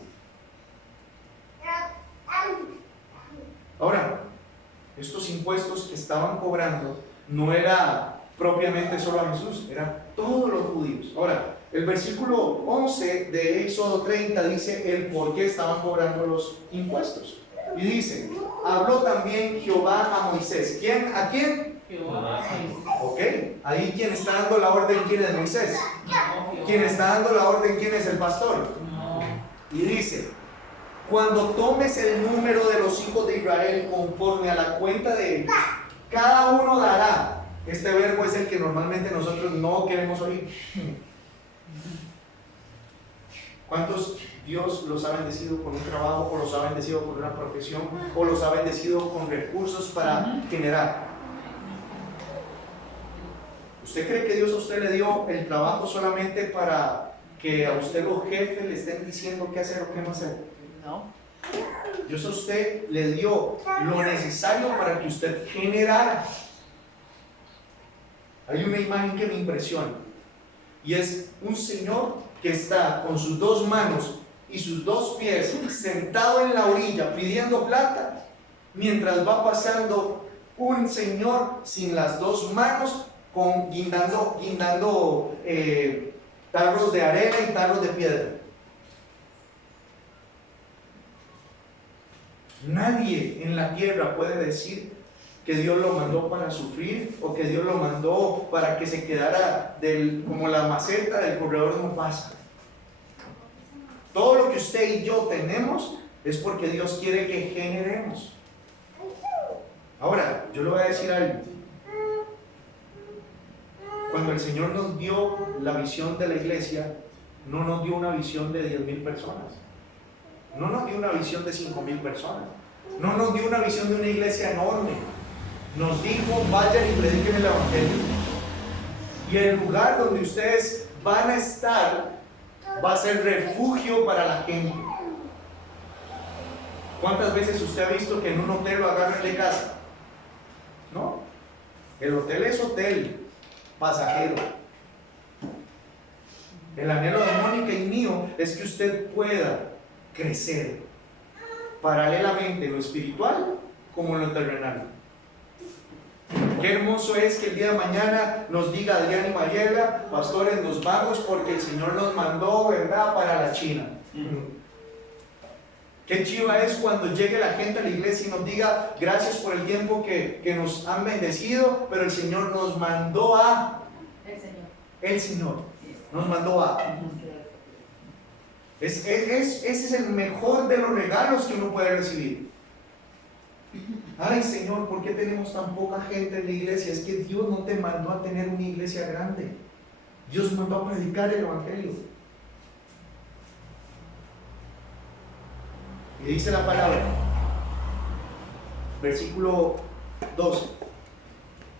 Ahora, estos impuestos que estaban cobrando no era propiamente solo a Jesús, era todos los judíos. Ahora, el versículo 11 de Éxodo 30 dice el por qué estaban cobrando los impuestos. Y dice, habló también Jehová a Moisés. ¿Quién? ¿A quién? Jehová. Ok, ahí quien está dando la orden, ¿quién es Moisés? Quien está dando la orden, ¿quién es el pastor? No. Y dice, cuando tomes el número de los hijos de Israel conforme a la cuenta de ellos, cada uno dará. Este verbo es el que normalmente nosotros no queremos oír. ¿Cuántos Dios los ha bendecido con un trabajo, o los ha bendecido con una profesión, o los ha bendecido con recursos para generar? ¿Usted cree que Dios a usted le dio el trabajo solamente para que a usted los jefes le estén diciendo qué hacer o qué no hacer? No. Dios a usted le dio lo necesario para que usted generara. Hay una imagen que me impresiona, y es un señor que está con sus dos manos y sus dos pies sentado en la orilla pidiendo plata, mientras va pasando un señor sin las dos manos guindando tarros de arena y tarros de piedra. Nadie en la tierra puede decir que Dios lo mandó para sufrir, o que Dios lo mandó para que se quedara como la maceta del corredor no pasa. Todo lo que usted y yo tenemos es porque Dios quiere que generemos. Ahora, yo le voy a decir algo. Cuando el Señor nos dio la visión de la iglesia, no nos dio una visión de 10,000 personas, no nos dio una visión de 5,000 personas, no nos dio una visión de una iglesia enorme. Nos dijo, vayan y prediquen el evangelio, y el lugar donde ustedes van a estar va a ser refugio para la gente. ¿Cuántas veces usted ha visto que en un hotel lo agarran de casa? No, el hotel es hotel pasajero. El anhelo de Mónica y mío es que usted pueda crecer paralelamente en lo espiritual como en lo terrenal. Qué hermoso es que el día de mañana nos diga Adrián y Mariela, pastores, nos vamos porque el Señor nos mandó, ¿verdad?, para la China. Qué chiva es cuando llegue la gente a la iglesia y nos diga, gracias por el tiempo que nos han bendecido, pero el Señor nos mandó a... El Señor nos mandó a... Ese es el mejor de los regalos que uno puede recibir. Ay, Señor, ¿por qué tenemos tan poca gente en la iglesia? Es que Dios no te mandó a tener una iglesia grande. Dios mandó a predicar el evangelio. Y dice la palabra, versículo 12: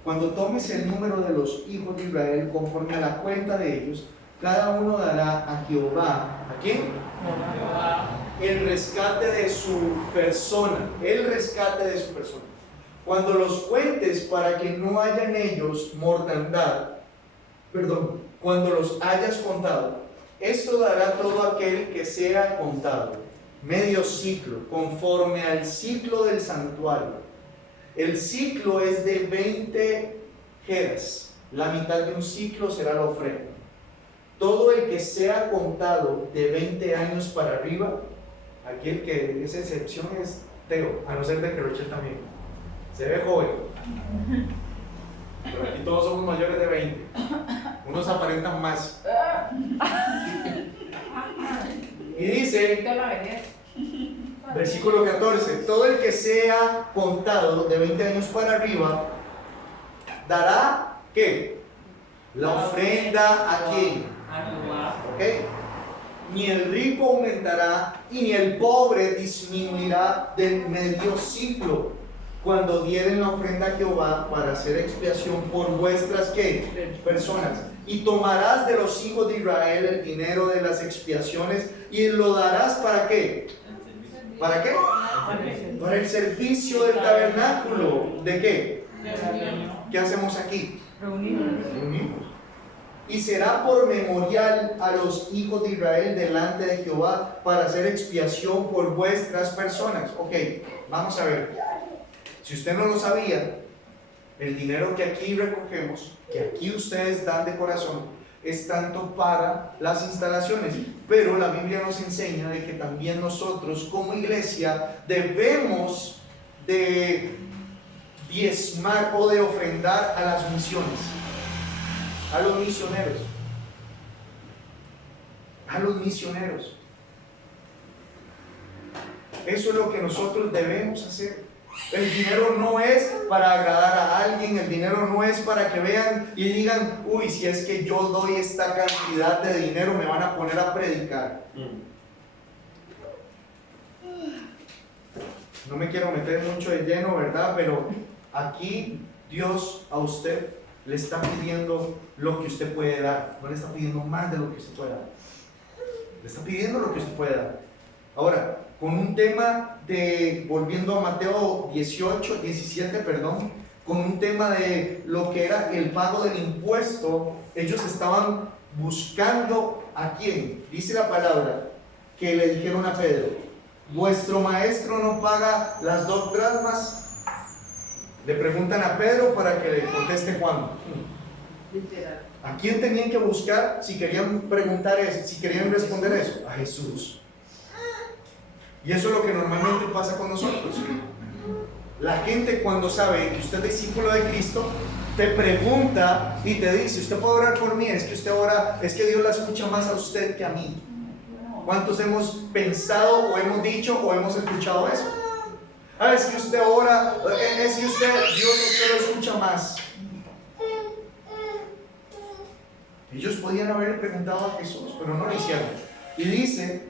cuando tomes el número de los hijos de Israel conforme a la cuenta de ellos, cada uno dará a Jehová, ¿a quién? El rescate de su persona, el rescate de su persona. Cuando los cuentes para que no haya en ellos mortandad, cuando los hayas contado, esto dará todo aquel que sea contado, medio ciclo, conforme al ciclo del santuario. El ciclo es de 20 jeras, la mitad de un ciclo será la ofrenda. Todo el que sea contado de 20 años para arriba, aquí el que es excepción es Teo, a no ser de que Rochelle también se ve joven, pero aquí todos somos mayores de 20, unos aparentan más. Y dice, versículo 14, todo el que sea contado de 20 años para arriba dará, ¿qué? La ofrenda a quién. ¿Okay? Ni el rico aumentará y ni el pobre disminuirá del medio ciclo cuando dieren la ofrenda a Jehová para hacer expiación por vuestras ¿qué? Personas. Y tomarás de los hijos de Israel el dinero de las expiaciones y lo darás ¿para qué? ¿Para qué? Para el servicio del tabernáculo. ¿De qué? ¿Qué hacemos aquí? Reunimos. Y será por memorial a los hijos de Israel delante de Jehová para hacer expiación por vuestras personas. Ok, vamos a ver. Si usted no lo sabía, el dinero que aquí recogemos, que aquí ustedes dan de corazón, es tanto para las instalaciones. Pero la Biblia nos enseña de que también nosotros como iglesia debemos de diezmar o de ofrendar a las misiones, a los misioneros. A los misioneros. Eso es lo que nosotros debemos hacer. El dinero no es para agradar a alguien, el dinero no es para que vean y digan, uy, si es que yo doy esta cantidad de dinero me van a poner a predicar. No me quiero meter mucho de lleno, ¿verdad? Pero aquí Dios a usted le está pidiendo lo que usted puede dar, no le está pidiendo más de lo que usted puede dar. Le está pidiendo lo que usted puede dar. Ahora, con un tema de, volviendo a Mateo 17, con un tema de lo que era el pago del impuesto, ellos estaban buscando a quién. Dice la palabra que le dijeron a Pedro, vuestro maestro no paga las 2 dracmas. Le preguntan a Pedro para que le conteste Juan. Literal. ¿A quién tenían que buscar si querían preguntar eso, si querían responder eso? A Jesús. Y eso es lo que normalmente pasa con nosotros. La gente, cuando sabe que usted es discípulo de Cristo, te pregunta y te dice, usted puede orar por mí, es que usted ora, es que Dios la escucha más a usted que a mí. ¿Cuántos hemos pensado o hemos dicho o hemos escuchado eso? Ah, es que usted ora, es que Dios a usted lo escucha más. Ellos podían haberle preguntado a Jesús, pero no lo hicieron. Y dice,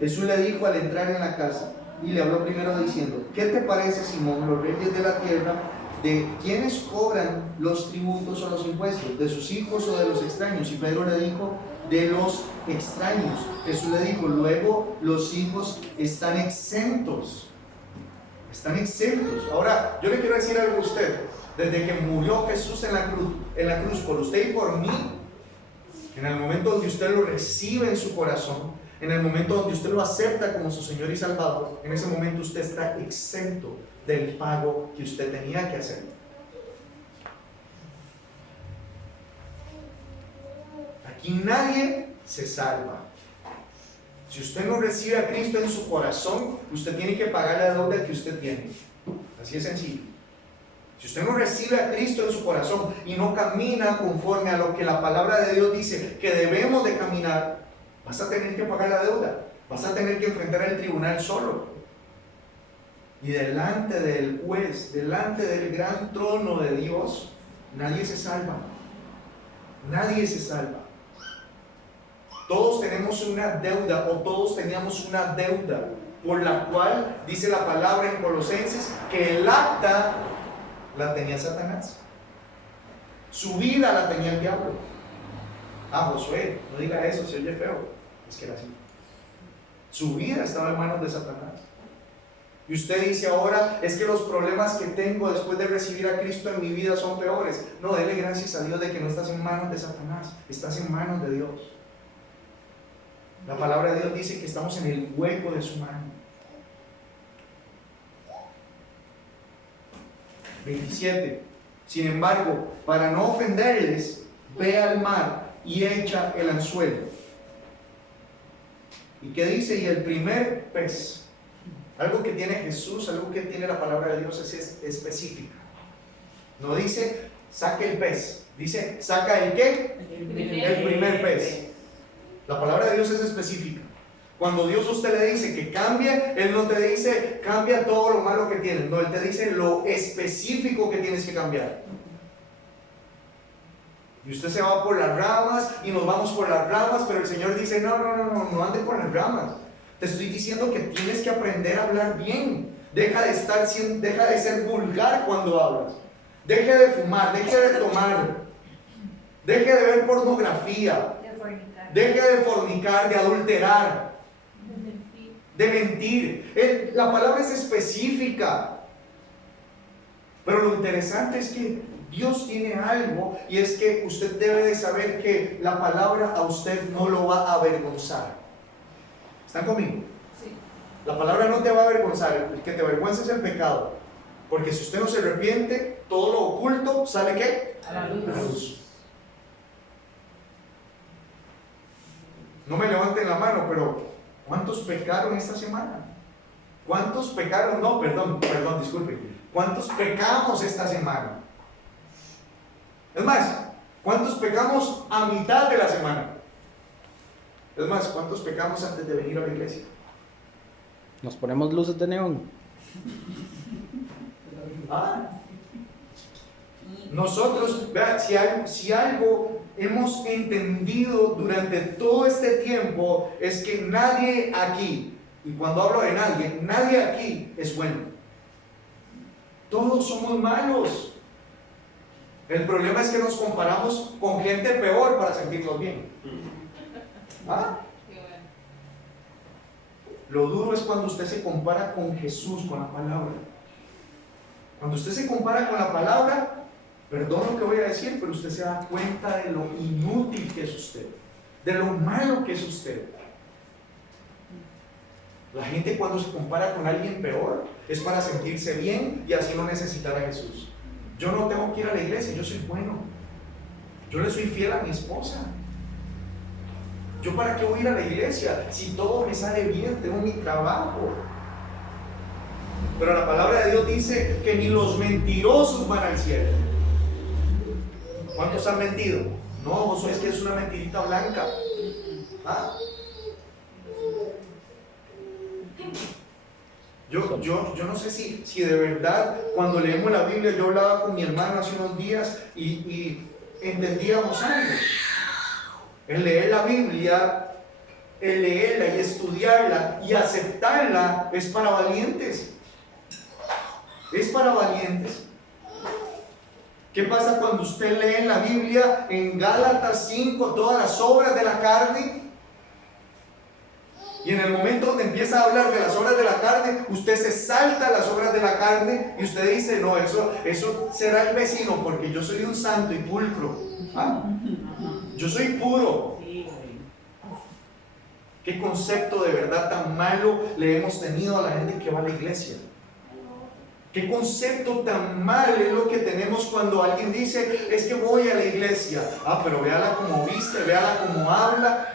Jesús le dijo al entrar en la casa, y le habló primero diciendo, ¿qué te parece, Simón, los reyes de la tierra, de quiénes cobran los tributos o los impuestos? ¿De sus hijos o de los extraños? Y Pedro le dijo, de los extraños. Jesús le dijo, luego los hijos están exentos. Están exentos. Ahora, yo le quiero decir algo a usted. Desde que murió Jesús en la cruz por usted y por mí, en el momento donde usted lo recibe en su corazón, en el momento donde usted lo acepta como su Señor y Salvador, en ese momento usted está exento del pago que usted tenía que hacer. Aquí nadie se salva. Si usted no recibe a Cristo en su corazón, usted tiene que pagar la deuda que usted tiene. Así es sencillo. Si usted no recibe a Cristo en su corazón y no camina conforme a lo que la palabra de Dios dice que debemos de caminar, vas a tener que pagar la deuda, vas a tener que enfrentar el tribunal solo. Y delante del juez, delante del gran trono de Dios, nadie se salva. Nadie se salva. Todos tenemos una deuda, o todos teníamos una deuda, por la cual dice la palabra en Colosenses que el acta la tenía Satanás. Su vida la tenía el diablo. Ah, Josué, no diga eso, se oye feo. Es que era así. Su vida estaba en manos de Satanás. Y usted dice ahora, es que los problemas que tengo después de recibir a Cristo en mi vida son peores. No, dele gracias a Dios de que no estás en manos de Satanás, estás en manos de Dios. La palabra de Dios dice que estamos en el hueco de su mano. 27. Sin embargo, para no ofenderles, ve al mar y echa el anzuelo. ¿Y qué dice? Y el primer pez. Algo que tiene Jesús, algo que tiene la palabra de Dios es específica. No dice, saque el pez. Dice, saca el ¿qué? El primer pez. La palabra de Dios es específica. Cuando Dios a usted le dice que cambie, Él no te dice cambia todo lo malo que tienes. No, Él te dice lo específico que tienes que cambiar. Y usted se va por las ramas y nos vamos por las ramas, pero el Señor dice no ande por las ramas. Te estoy diciendo que tienes que aprender a hablar bien. Deja de ser vulgar cuando hablas. Deje de fumar, deje de tomar. Deje de ver pornografía. Deje de fornicar, de adulterar. De mentir. La palabra es específica. Pero lo interesante es que Dios tiene algo, y es que usted debe de saber que la palabra a usted no lo va a avergonzar. ¿Están conmigo? Sí. La palabra no te va a avergonzar. El que te avergüenza es el pecado. Porque si usted no se arrepiente, todo lo oculto sale ¿qué? A la luz. A la luz. No me levanten la mano, pero ¿cuántos pecaron esta semana? ¿Cuántos pecaron? No, perdón, disculpe. ¿Cuántos pecamos esta semana? Es más, ¿cuántos pecamos a mitad de la semana? Es más, ¿cuántos pecamos antes de venir a la iglesia? Nos ponemos luces de neón. Ah. Nosotros, vean, si algo hemos entendido durante todo este tiempo es que nadie aquí, y cuando hablo de nadie aquí es bueno. Todos somos malos. El problema es que nos comparamos con gente peor para sentirnos bien. ¿Ah? Lo duro es cuando usted se compara con Jesús, con la palabra. Cuando usted se compara con la palabra, perdón lo que voy a decir, pero usted se da cuenta de lo inútil que es usted, de lo malo que es usted. La gente cuando se compara con alguien peor es para sentirse bien y así no necesitar a Jesús. Yo no tengo que ir a la iglesia, yo soy bueno. Yo le soy fiel a mi esposa. ¿Yo para qué voy a ir a la iglesia? Si todo me sale bien, tengo mi trabajo. Pero la palabra de Dios dice que ni los mentirosos van al cielo. ¿Cuántos han mentido? No, vos sabés que es una mentirita blanca. ¿Ah? Yo no sé si de verdad cuando leemos la Biblia, yo hablaba con mi hermano hace unos días y entendíamos algo. El leer la Biblia, el leerla y estudiarla y aceptarla es para valientes. Es para valientes. ¿Qué pasa cuando usted lee en la Biblia, en Gálatas 5, todas las obras de la carne? Y en el momento donde empieza a hablar de las obras de la carne, usted se salta las obras de la carne y usted dice, no, eso será el vecino porque yo soy un santo y pulcro. ¿Ah? Yo soy puro. ¿Qué concepto de verdad tan malo le hemos tenido a la gente que va a la iglesia? ¿Qué concepto tan mal es lo que tenemos cuando alguien dice, es que voy a la iglesia? Ah, pero véala como viste, véala como habla.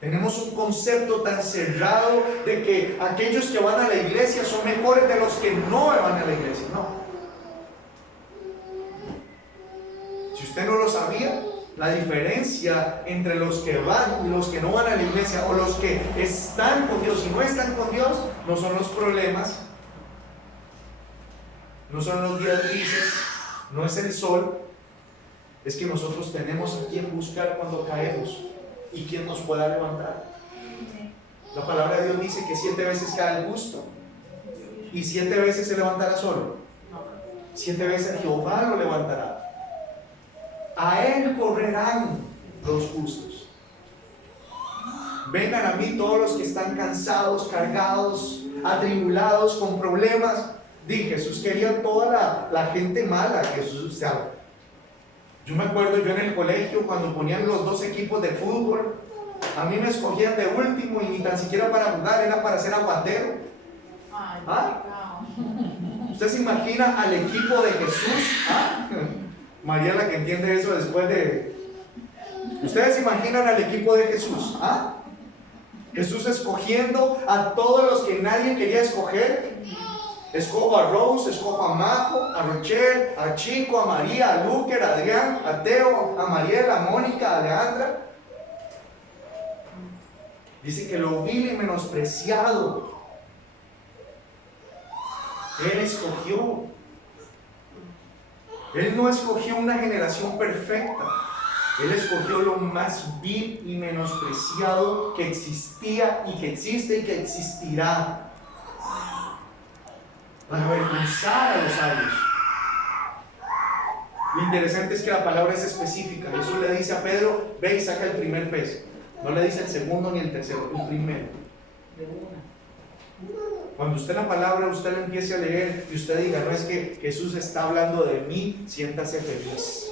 Tenemos un concepto tan cerrado de que aquellos que van a la iglesia son mejores de los que no van a la iglesia. No. Si usted no lo sabía, la diferencia entre los que van y los que no van a la iglesia, o los que están con Dios y no están con Dios, no son los problemas, no son los días grises, no es el sol, es que nosotros tenemos a quien buscar cuando caemos y quien nos pueda levantar. La palabra de Dios dice que 7 veces cae el justo y 7 veces se levantará solo. 7 veces Jehová lo levantará. A él correrán los justos. Vengan a mí todos los que están cansados, cargados, atribulados, con problemas. Jesús quería toda la gente mala. Jesús, yo me acuerdo yo en el colegio cuando ponían los 2 equipos de fútbol, a mí me escogían de último y ni tan siquiera para jugar, era para ser aguatero. ¿Ah? ¿Usted se imagina al equipo de Jesús? ¿Ah? María la que entiende eso después de... ¿Ustedes se imaginan al equipo de Jesús? ¿Ah? Jesús escogiendo a todos los que nadie quería escoger. Escojo a Rose, escojo a Majo, a Rochelle, a Chico, a María, a Luker, a Adrián, a Teo, a Mariela, a Mónica, a Alejandra. Dice que lo vil y menospreciado Él escogió. Él no escogió una generación perfecta. Él escogió lo más vil y menospreciado que existía y que existe y que existirá, para avergonzar a los sabios. Lo interesante es que la palabra es específica. Jesús le dice a Pedro, ve y saca el primer pez. No le dice el segundo ni el tercero, el primero. Cuando usted la palabra, usted la empiece a leer y usted diga, no es que Jesús está hablando de mí, siéntase feliz.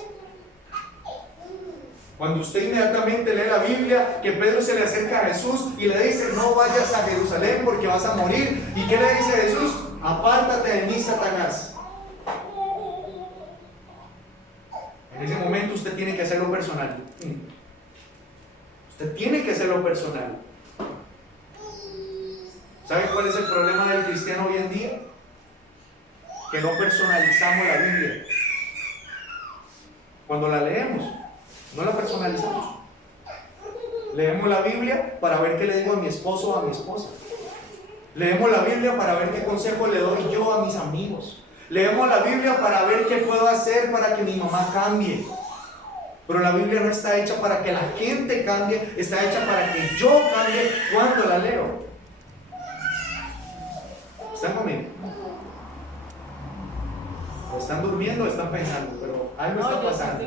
Cuando usted inmediatamente lee la Biblia, que Pedro se le acerca a Jesús y le dice, no vayas a Jerusalén porque vas a morir. ¿Y qué le dice Jesús? Apártate de mí, Satanás. En ese momento usted tiene que hacerlo personal. Usted tiene que hacerlo personal. ¿Sabe cuál es el problema del cristiano hoy en día? Que no personalizamos la Biblia. Cuando la leemos, no la personalizamos. Leemos la Biblia para ver qué le digo a mi esposo o a mi esposa. Leemos la Biblia para ver qué consejo le doy yo a mis amigos. Leemos la Biblia para ver qué puedo hacer para que mi mamá cambie. Pero la Biblia no está hecha para que la gente cambie, está hecha para que yo cambie cuando la leo. ¿Están conmigo? ¿O están durmiendo o están pensando? Pero algo está pasando.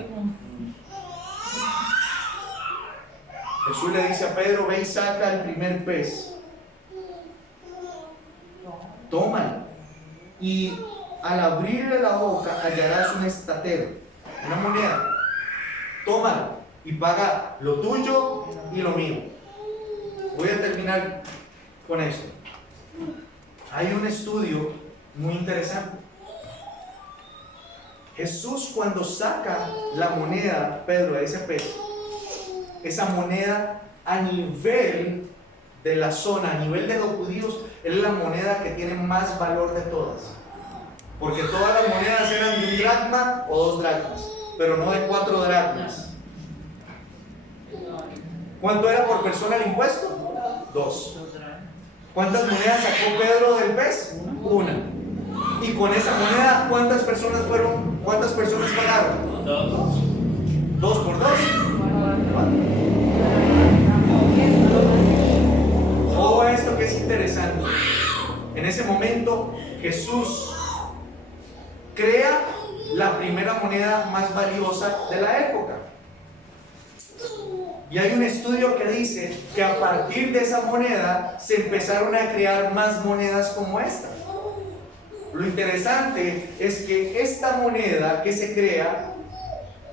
Jesús le dice a Pedro: ve y saca el primer pez. Tómalo. Y al abrirle la boca hallarás un estatero, una moneda. Tómalo y paga lo tuyo y lo mío. Voy a terminar con esto. Hay un estudio muy interesante. Jesús, cuando saca la moneda, Pedro, de ese pez, esa moneda a nivel de la zona, a nivel de los judíos, es la moneda que tiene más valor de todas. Porque todas las monedas eran de un dracma o 2 dracmas, pero no de 4 dracmas. ¿Cuánto era por persona el impuesto? 2. ¿Cuántas monedas sacó Pedro del pez? 1. Y con esa moneda, ¿cuántas personas pagaron? 2. 2 por 2. Ojo a esto que es interesante. En ese momento, Jesús crea la primera moneda más valiosa de la época. Y hay un estudio que dice que a partir de esa moneda se empezaron a crear más monedas como esta. Lo interesante es que esta moneda que se crea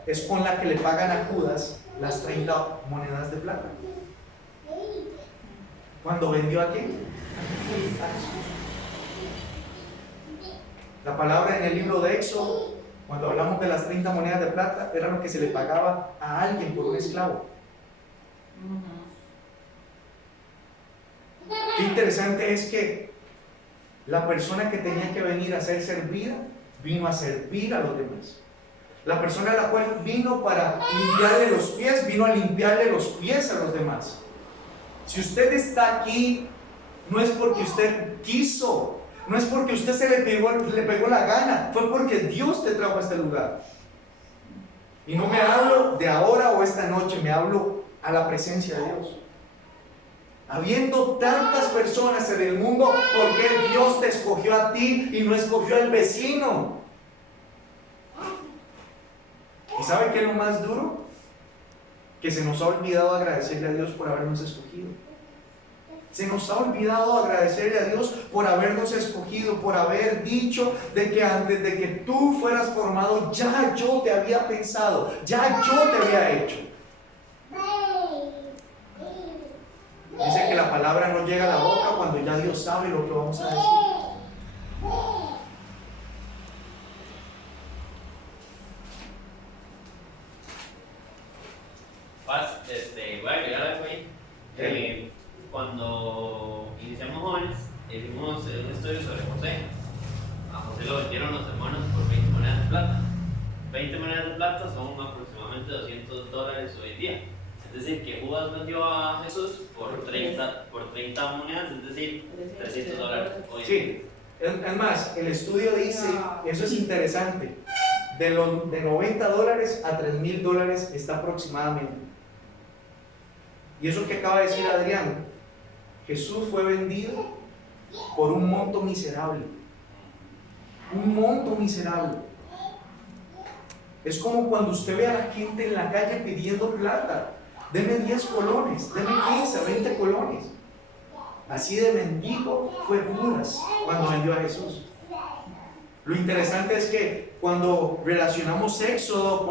es con la que le pagan a Judas las 30 monedas de plata. ¿Cuándo vendió a quién? A Jesús. La palabra en el libro de Éxodo, cuando hablamos de las 30 monedas de plata, era lo que se le pagaba a alguien por un esclavo. Qué interesante es que la persona que tenía que venir a ser servida, vino a servir a los demás. La persona a la cual vino para limpiarle los pies, vino a limpiarle los pies a los demás. Si usted está aquí, no es porque usted quiso, no es porque usted se le pegó la gana, fue porque Dios te trajo a este lugar. Y no me hablo de ahora o esta noche, me hablo a la presencia de Dios. Habiendo tantas personas en el mundo, ¿por qué Dios te escogió a ti y no escogió al vecino? ¿Y sabe qué es lo más duro? Que se nos ha olvidado agradecerle a Dios por habernos escogido. Se nos ha olvidado agradecerle a Dios por habernos escogido, por haber dicho de que antes de que tú fueras formado, ya yo te había pensado, ya yo te había hecho. Dice que la palabra no llega a la boca cuando ya Dios sabe lo que vamos a decir. Paz, voy a agregar algo ahí. Cuando iniciamos jóvenes, hicimos un estudio sobre José. A José lo vendieron los hermanos por 20 monedas de plata. 20 monedas de plata son aproximadamente $200 hoy en día. Es decir, que Judas vendió a Jesús por 30 monedas, es decir, $300 hoy en día. Sí, es más, el estudio dice, eso es interesante, de $90 a $3,000 está aproximadamente. Y eso que acaba de decir Adrián, Jesús fue vendido por un monto miserable. Un monto miserable. Es como cuando usted ve a la gente en la calle pidiendo plata. Deme 10 colones, deme 15, 20 colones. Así de mendigo fue Judas cuando vendió a Jesús. Lo interesante es que cuando relacionamos Éxodo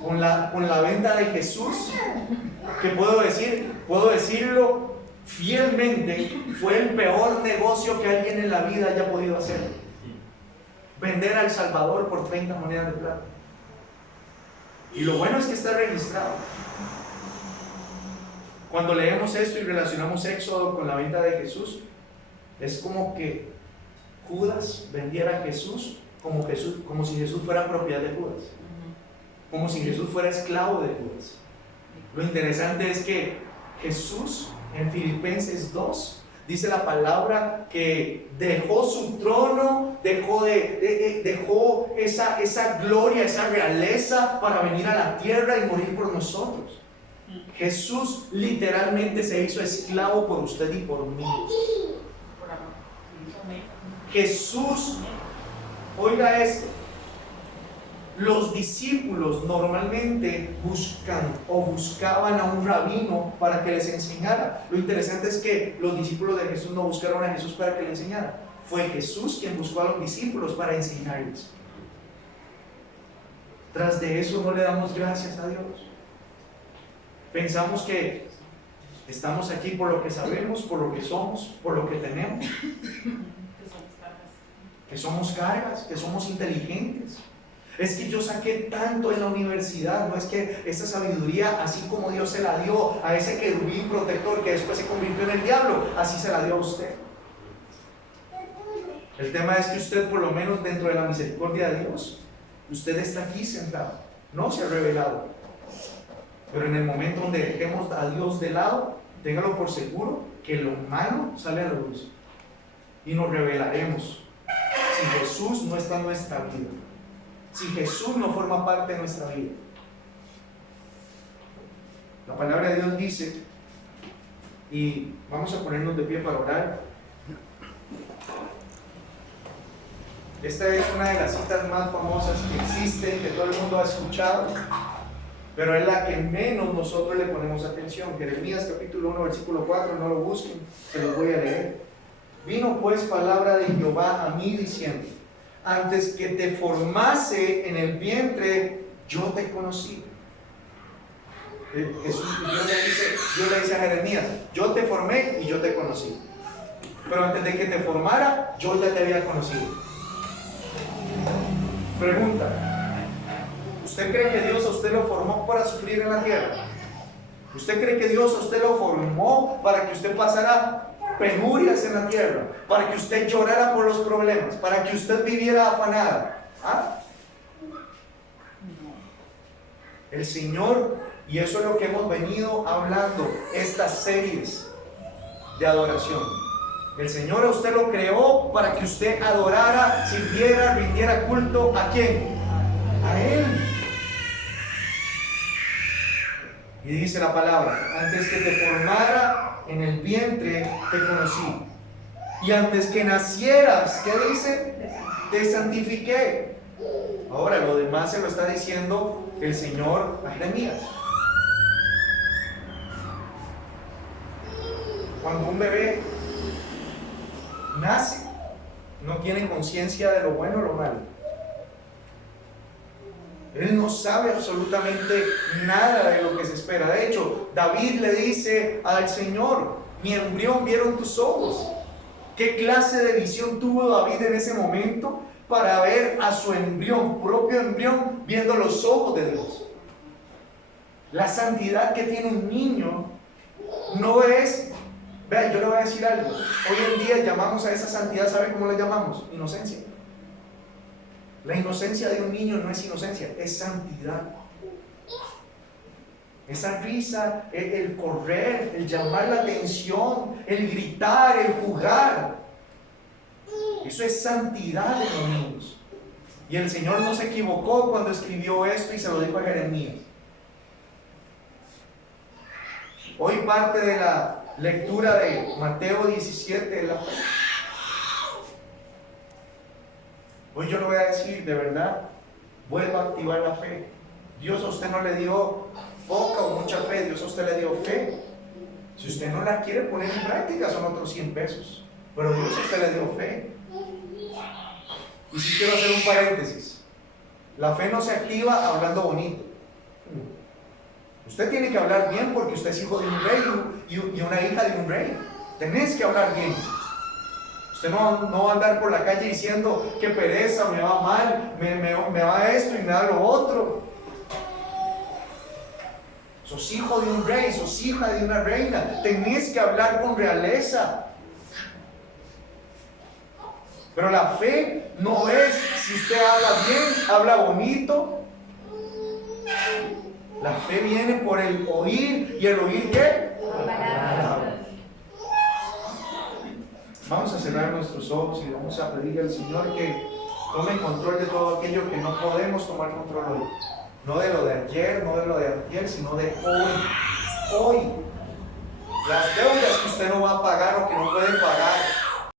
con la venta de Jesús, que puedo decirlo fielmente, fue el peor negocio que alguien en la vida haya podido hacer. Vender al Salvador por 30 monedas de plata. Y lo bueno es que está registrado. Cuando leemos esto y relacionamos Éxodo con la venta de Jesús, Es como que Judas vendiera a Jesús como si Jesús fuera propiedad de Judas, como si Jesús fuera esclavo de Judas. Lo interesante es que Jesús en Filipenses 2 dice la palabra que dejó su trono, dejó esa gloria, esa realeza para venir a la tierra y morir por nosotros. Jesús literalmente se hizo esclavo por usted y por mí. Jesús, oiga esto, los discípulos normalmente buscaban a un rabino para que les enseñara. Lo interesante es que los discípulos de Jesús no buscaron a Jesús para que le enseñara. Fue Jesús quien buscó a los discípulos para enseñarles. Tras de eso no le damos gracias a Dios. Pensamos que estamos aquí por lo que sabemos, por lo que somos, por lo que tenemos. Que somos cargas, que somos inteligentes. Es que yo saqué tanto en la universidad. No es que esa sabiduría, así como Dios se la dio a ese querubín protector que después se convirtió en el diablo, así se la dio a usted. El tema es que usted, por lo menos dentro de la misericordia de Dios, usted está aquí sentado, no se ha revelado. Pero en el momento donde dejemos a Dios de lado, téngalo por seguro que lo malo sale a la luz y nos revelaremos. Si Jesús no está en nuestra vida, si Jesús no forma parte de nuestra vida. La palabra de Dios dice, y vamos a ponernos de pie para orar. Esta es una de las citas más famosas que existen, que todo el mundo ha escuchado, pero es la que menos nosotros le ponemos atención. Jeremías capítulo 1 versículo 4, no lo busquen, se los voy a leer. Vino pues palabra de Jehová a mí diciendo, antes que te formase en el vientre, yo te conocí. Dios le dice a Jeremías, yo te formé y yo te conocí. Pero antes de que te formara, yo ya te había conocido. Pregunta, ¿usted cree que Dios a usted lo formó para sufrir en la tierra? ¿Usted cree que Dios a usted lo formó para que usted pasara penurias en la tierra, para que usted llorara por los problemas, para que usted viviera afanada? ¿Ah? El Señor, y eso es lo que hemos venido hablando, estas series de adoración. El Señor a usted lo creó para que usted adorara, sirviera, rindiera culto. ¿A quién? A Él. Y dice la palabra, antes que te formara en el vientre te conocí, y antes que nacieras, ¿qué dice? Te santifiqué. Ahora lo demás se lo está diciendo el Señor a Jeremías. Cuando un bebé nace, no tiene conciencia de lo bueno o lo malo. Él no sabe absolutamente nada de lo que se espera. De hecho, David le dice al Señor, mi embrión vieron tus ojos. ¿Qué clase de visión tuvo David en ese momento para ver a su embrión, propio embrión, viendo los ojos de Dios? La santidad que tiene un niño no es... Vean, yo le voy a decir algo. Hoy en día llamamos a esa santidad, ¿sabe cómo la llamamos? Inocencia. La inocencia de un niño no es inocencia, es santidad. Esa risa, el correr, el llamar la atención, el gritar, el jugar. Eso es santidad de los niños. Y el Señor no se equivocó cuando escribió esto y se lo dijo a Jeremías. Hoy parte de la lectura de Mateo 17 de la fe. Hoy yo le voy a decir, de verdad, vuelva a activar la fe. Dios a usted no le dio poca o mucha fe, Dios a usted le dio fe. Si usted no la quiere poner en práctica, son otros 100 pesos. Pero Dios a usted le dio fe. Y si quiero hacer un paréntesis. La fe no se activa hablando bonito. Usted tiene que hablar bien porque usted es hijo de un rey y una hija de un rey. Tenés que hablar bien. Usted no va a andar por la calle diciendo que pereza, me va mal, me va esto y me da lo otro. Sos hijo de un rey, sos hija de una reina. Tenés que hablar con realeza. Pero la fe no es si usted habla bien, habla bonito. La fe viene por el oír. ¿Y el oír qué? Palabra. Vamos a cerrar nuestros ojos y vamos a pedirle al Señor que tome control de todo aquello que no podemos tomar control hoy. No de lo de ayer, no de lo de ayer, sino de hoy. Hoy. Las deudas que usted no va a pagar.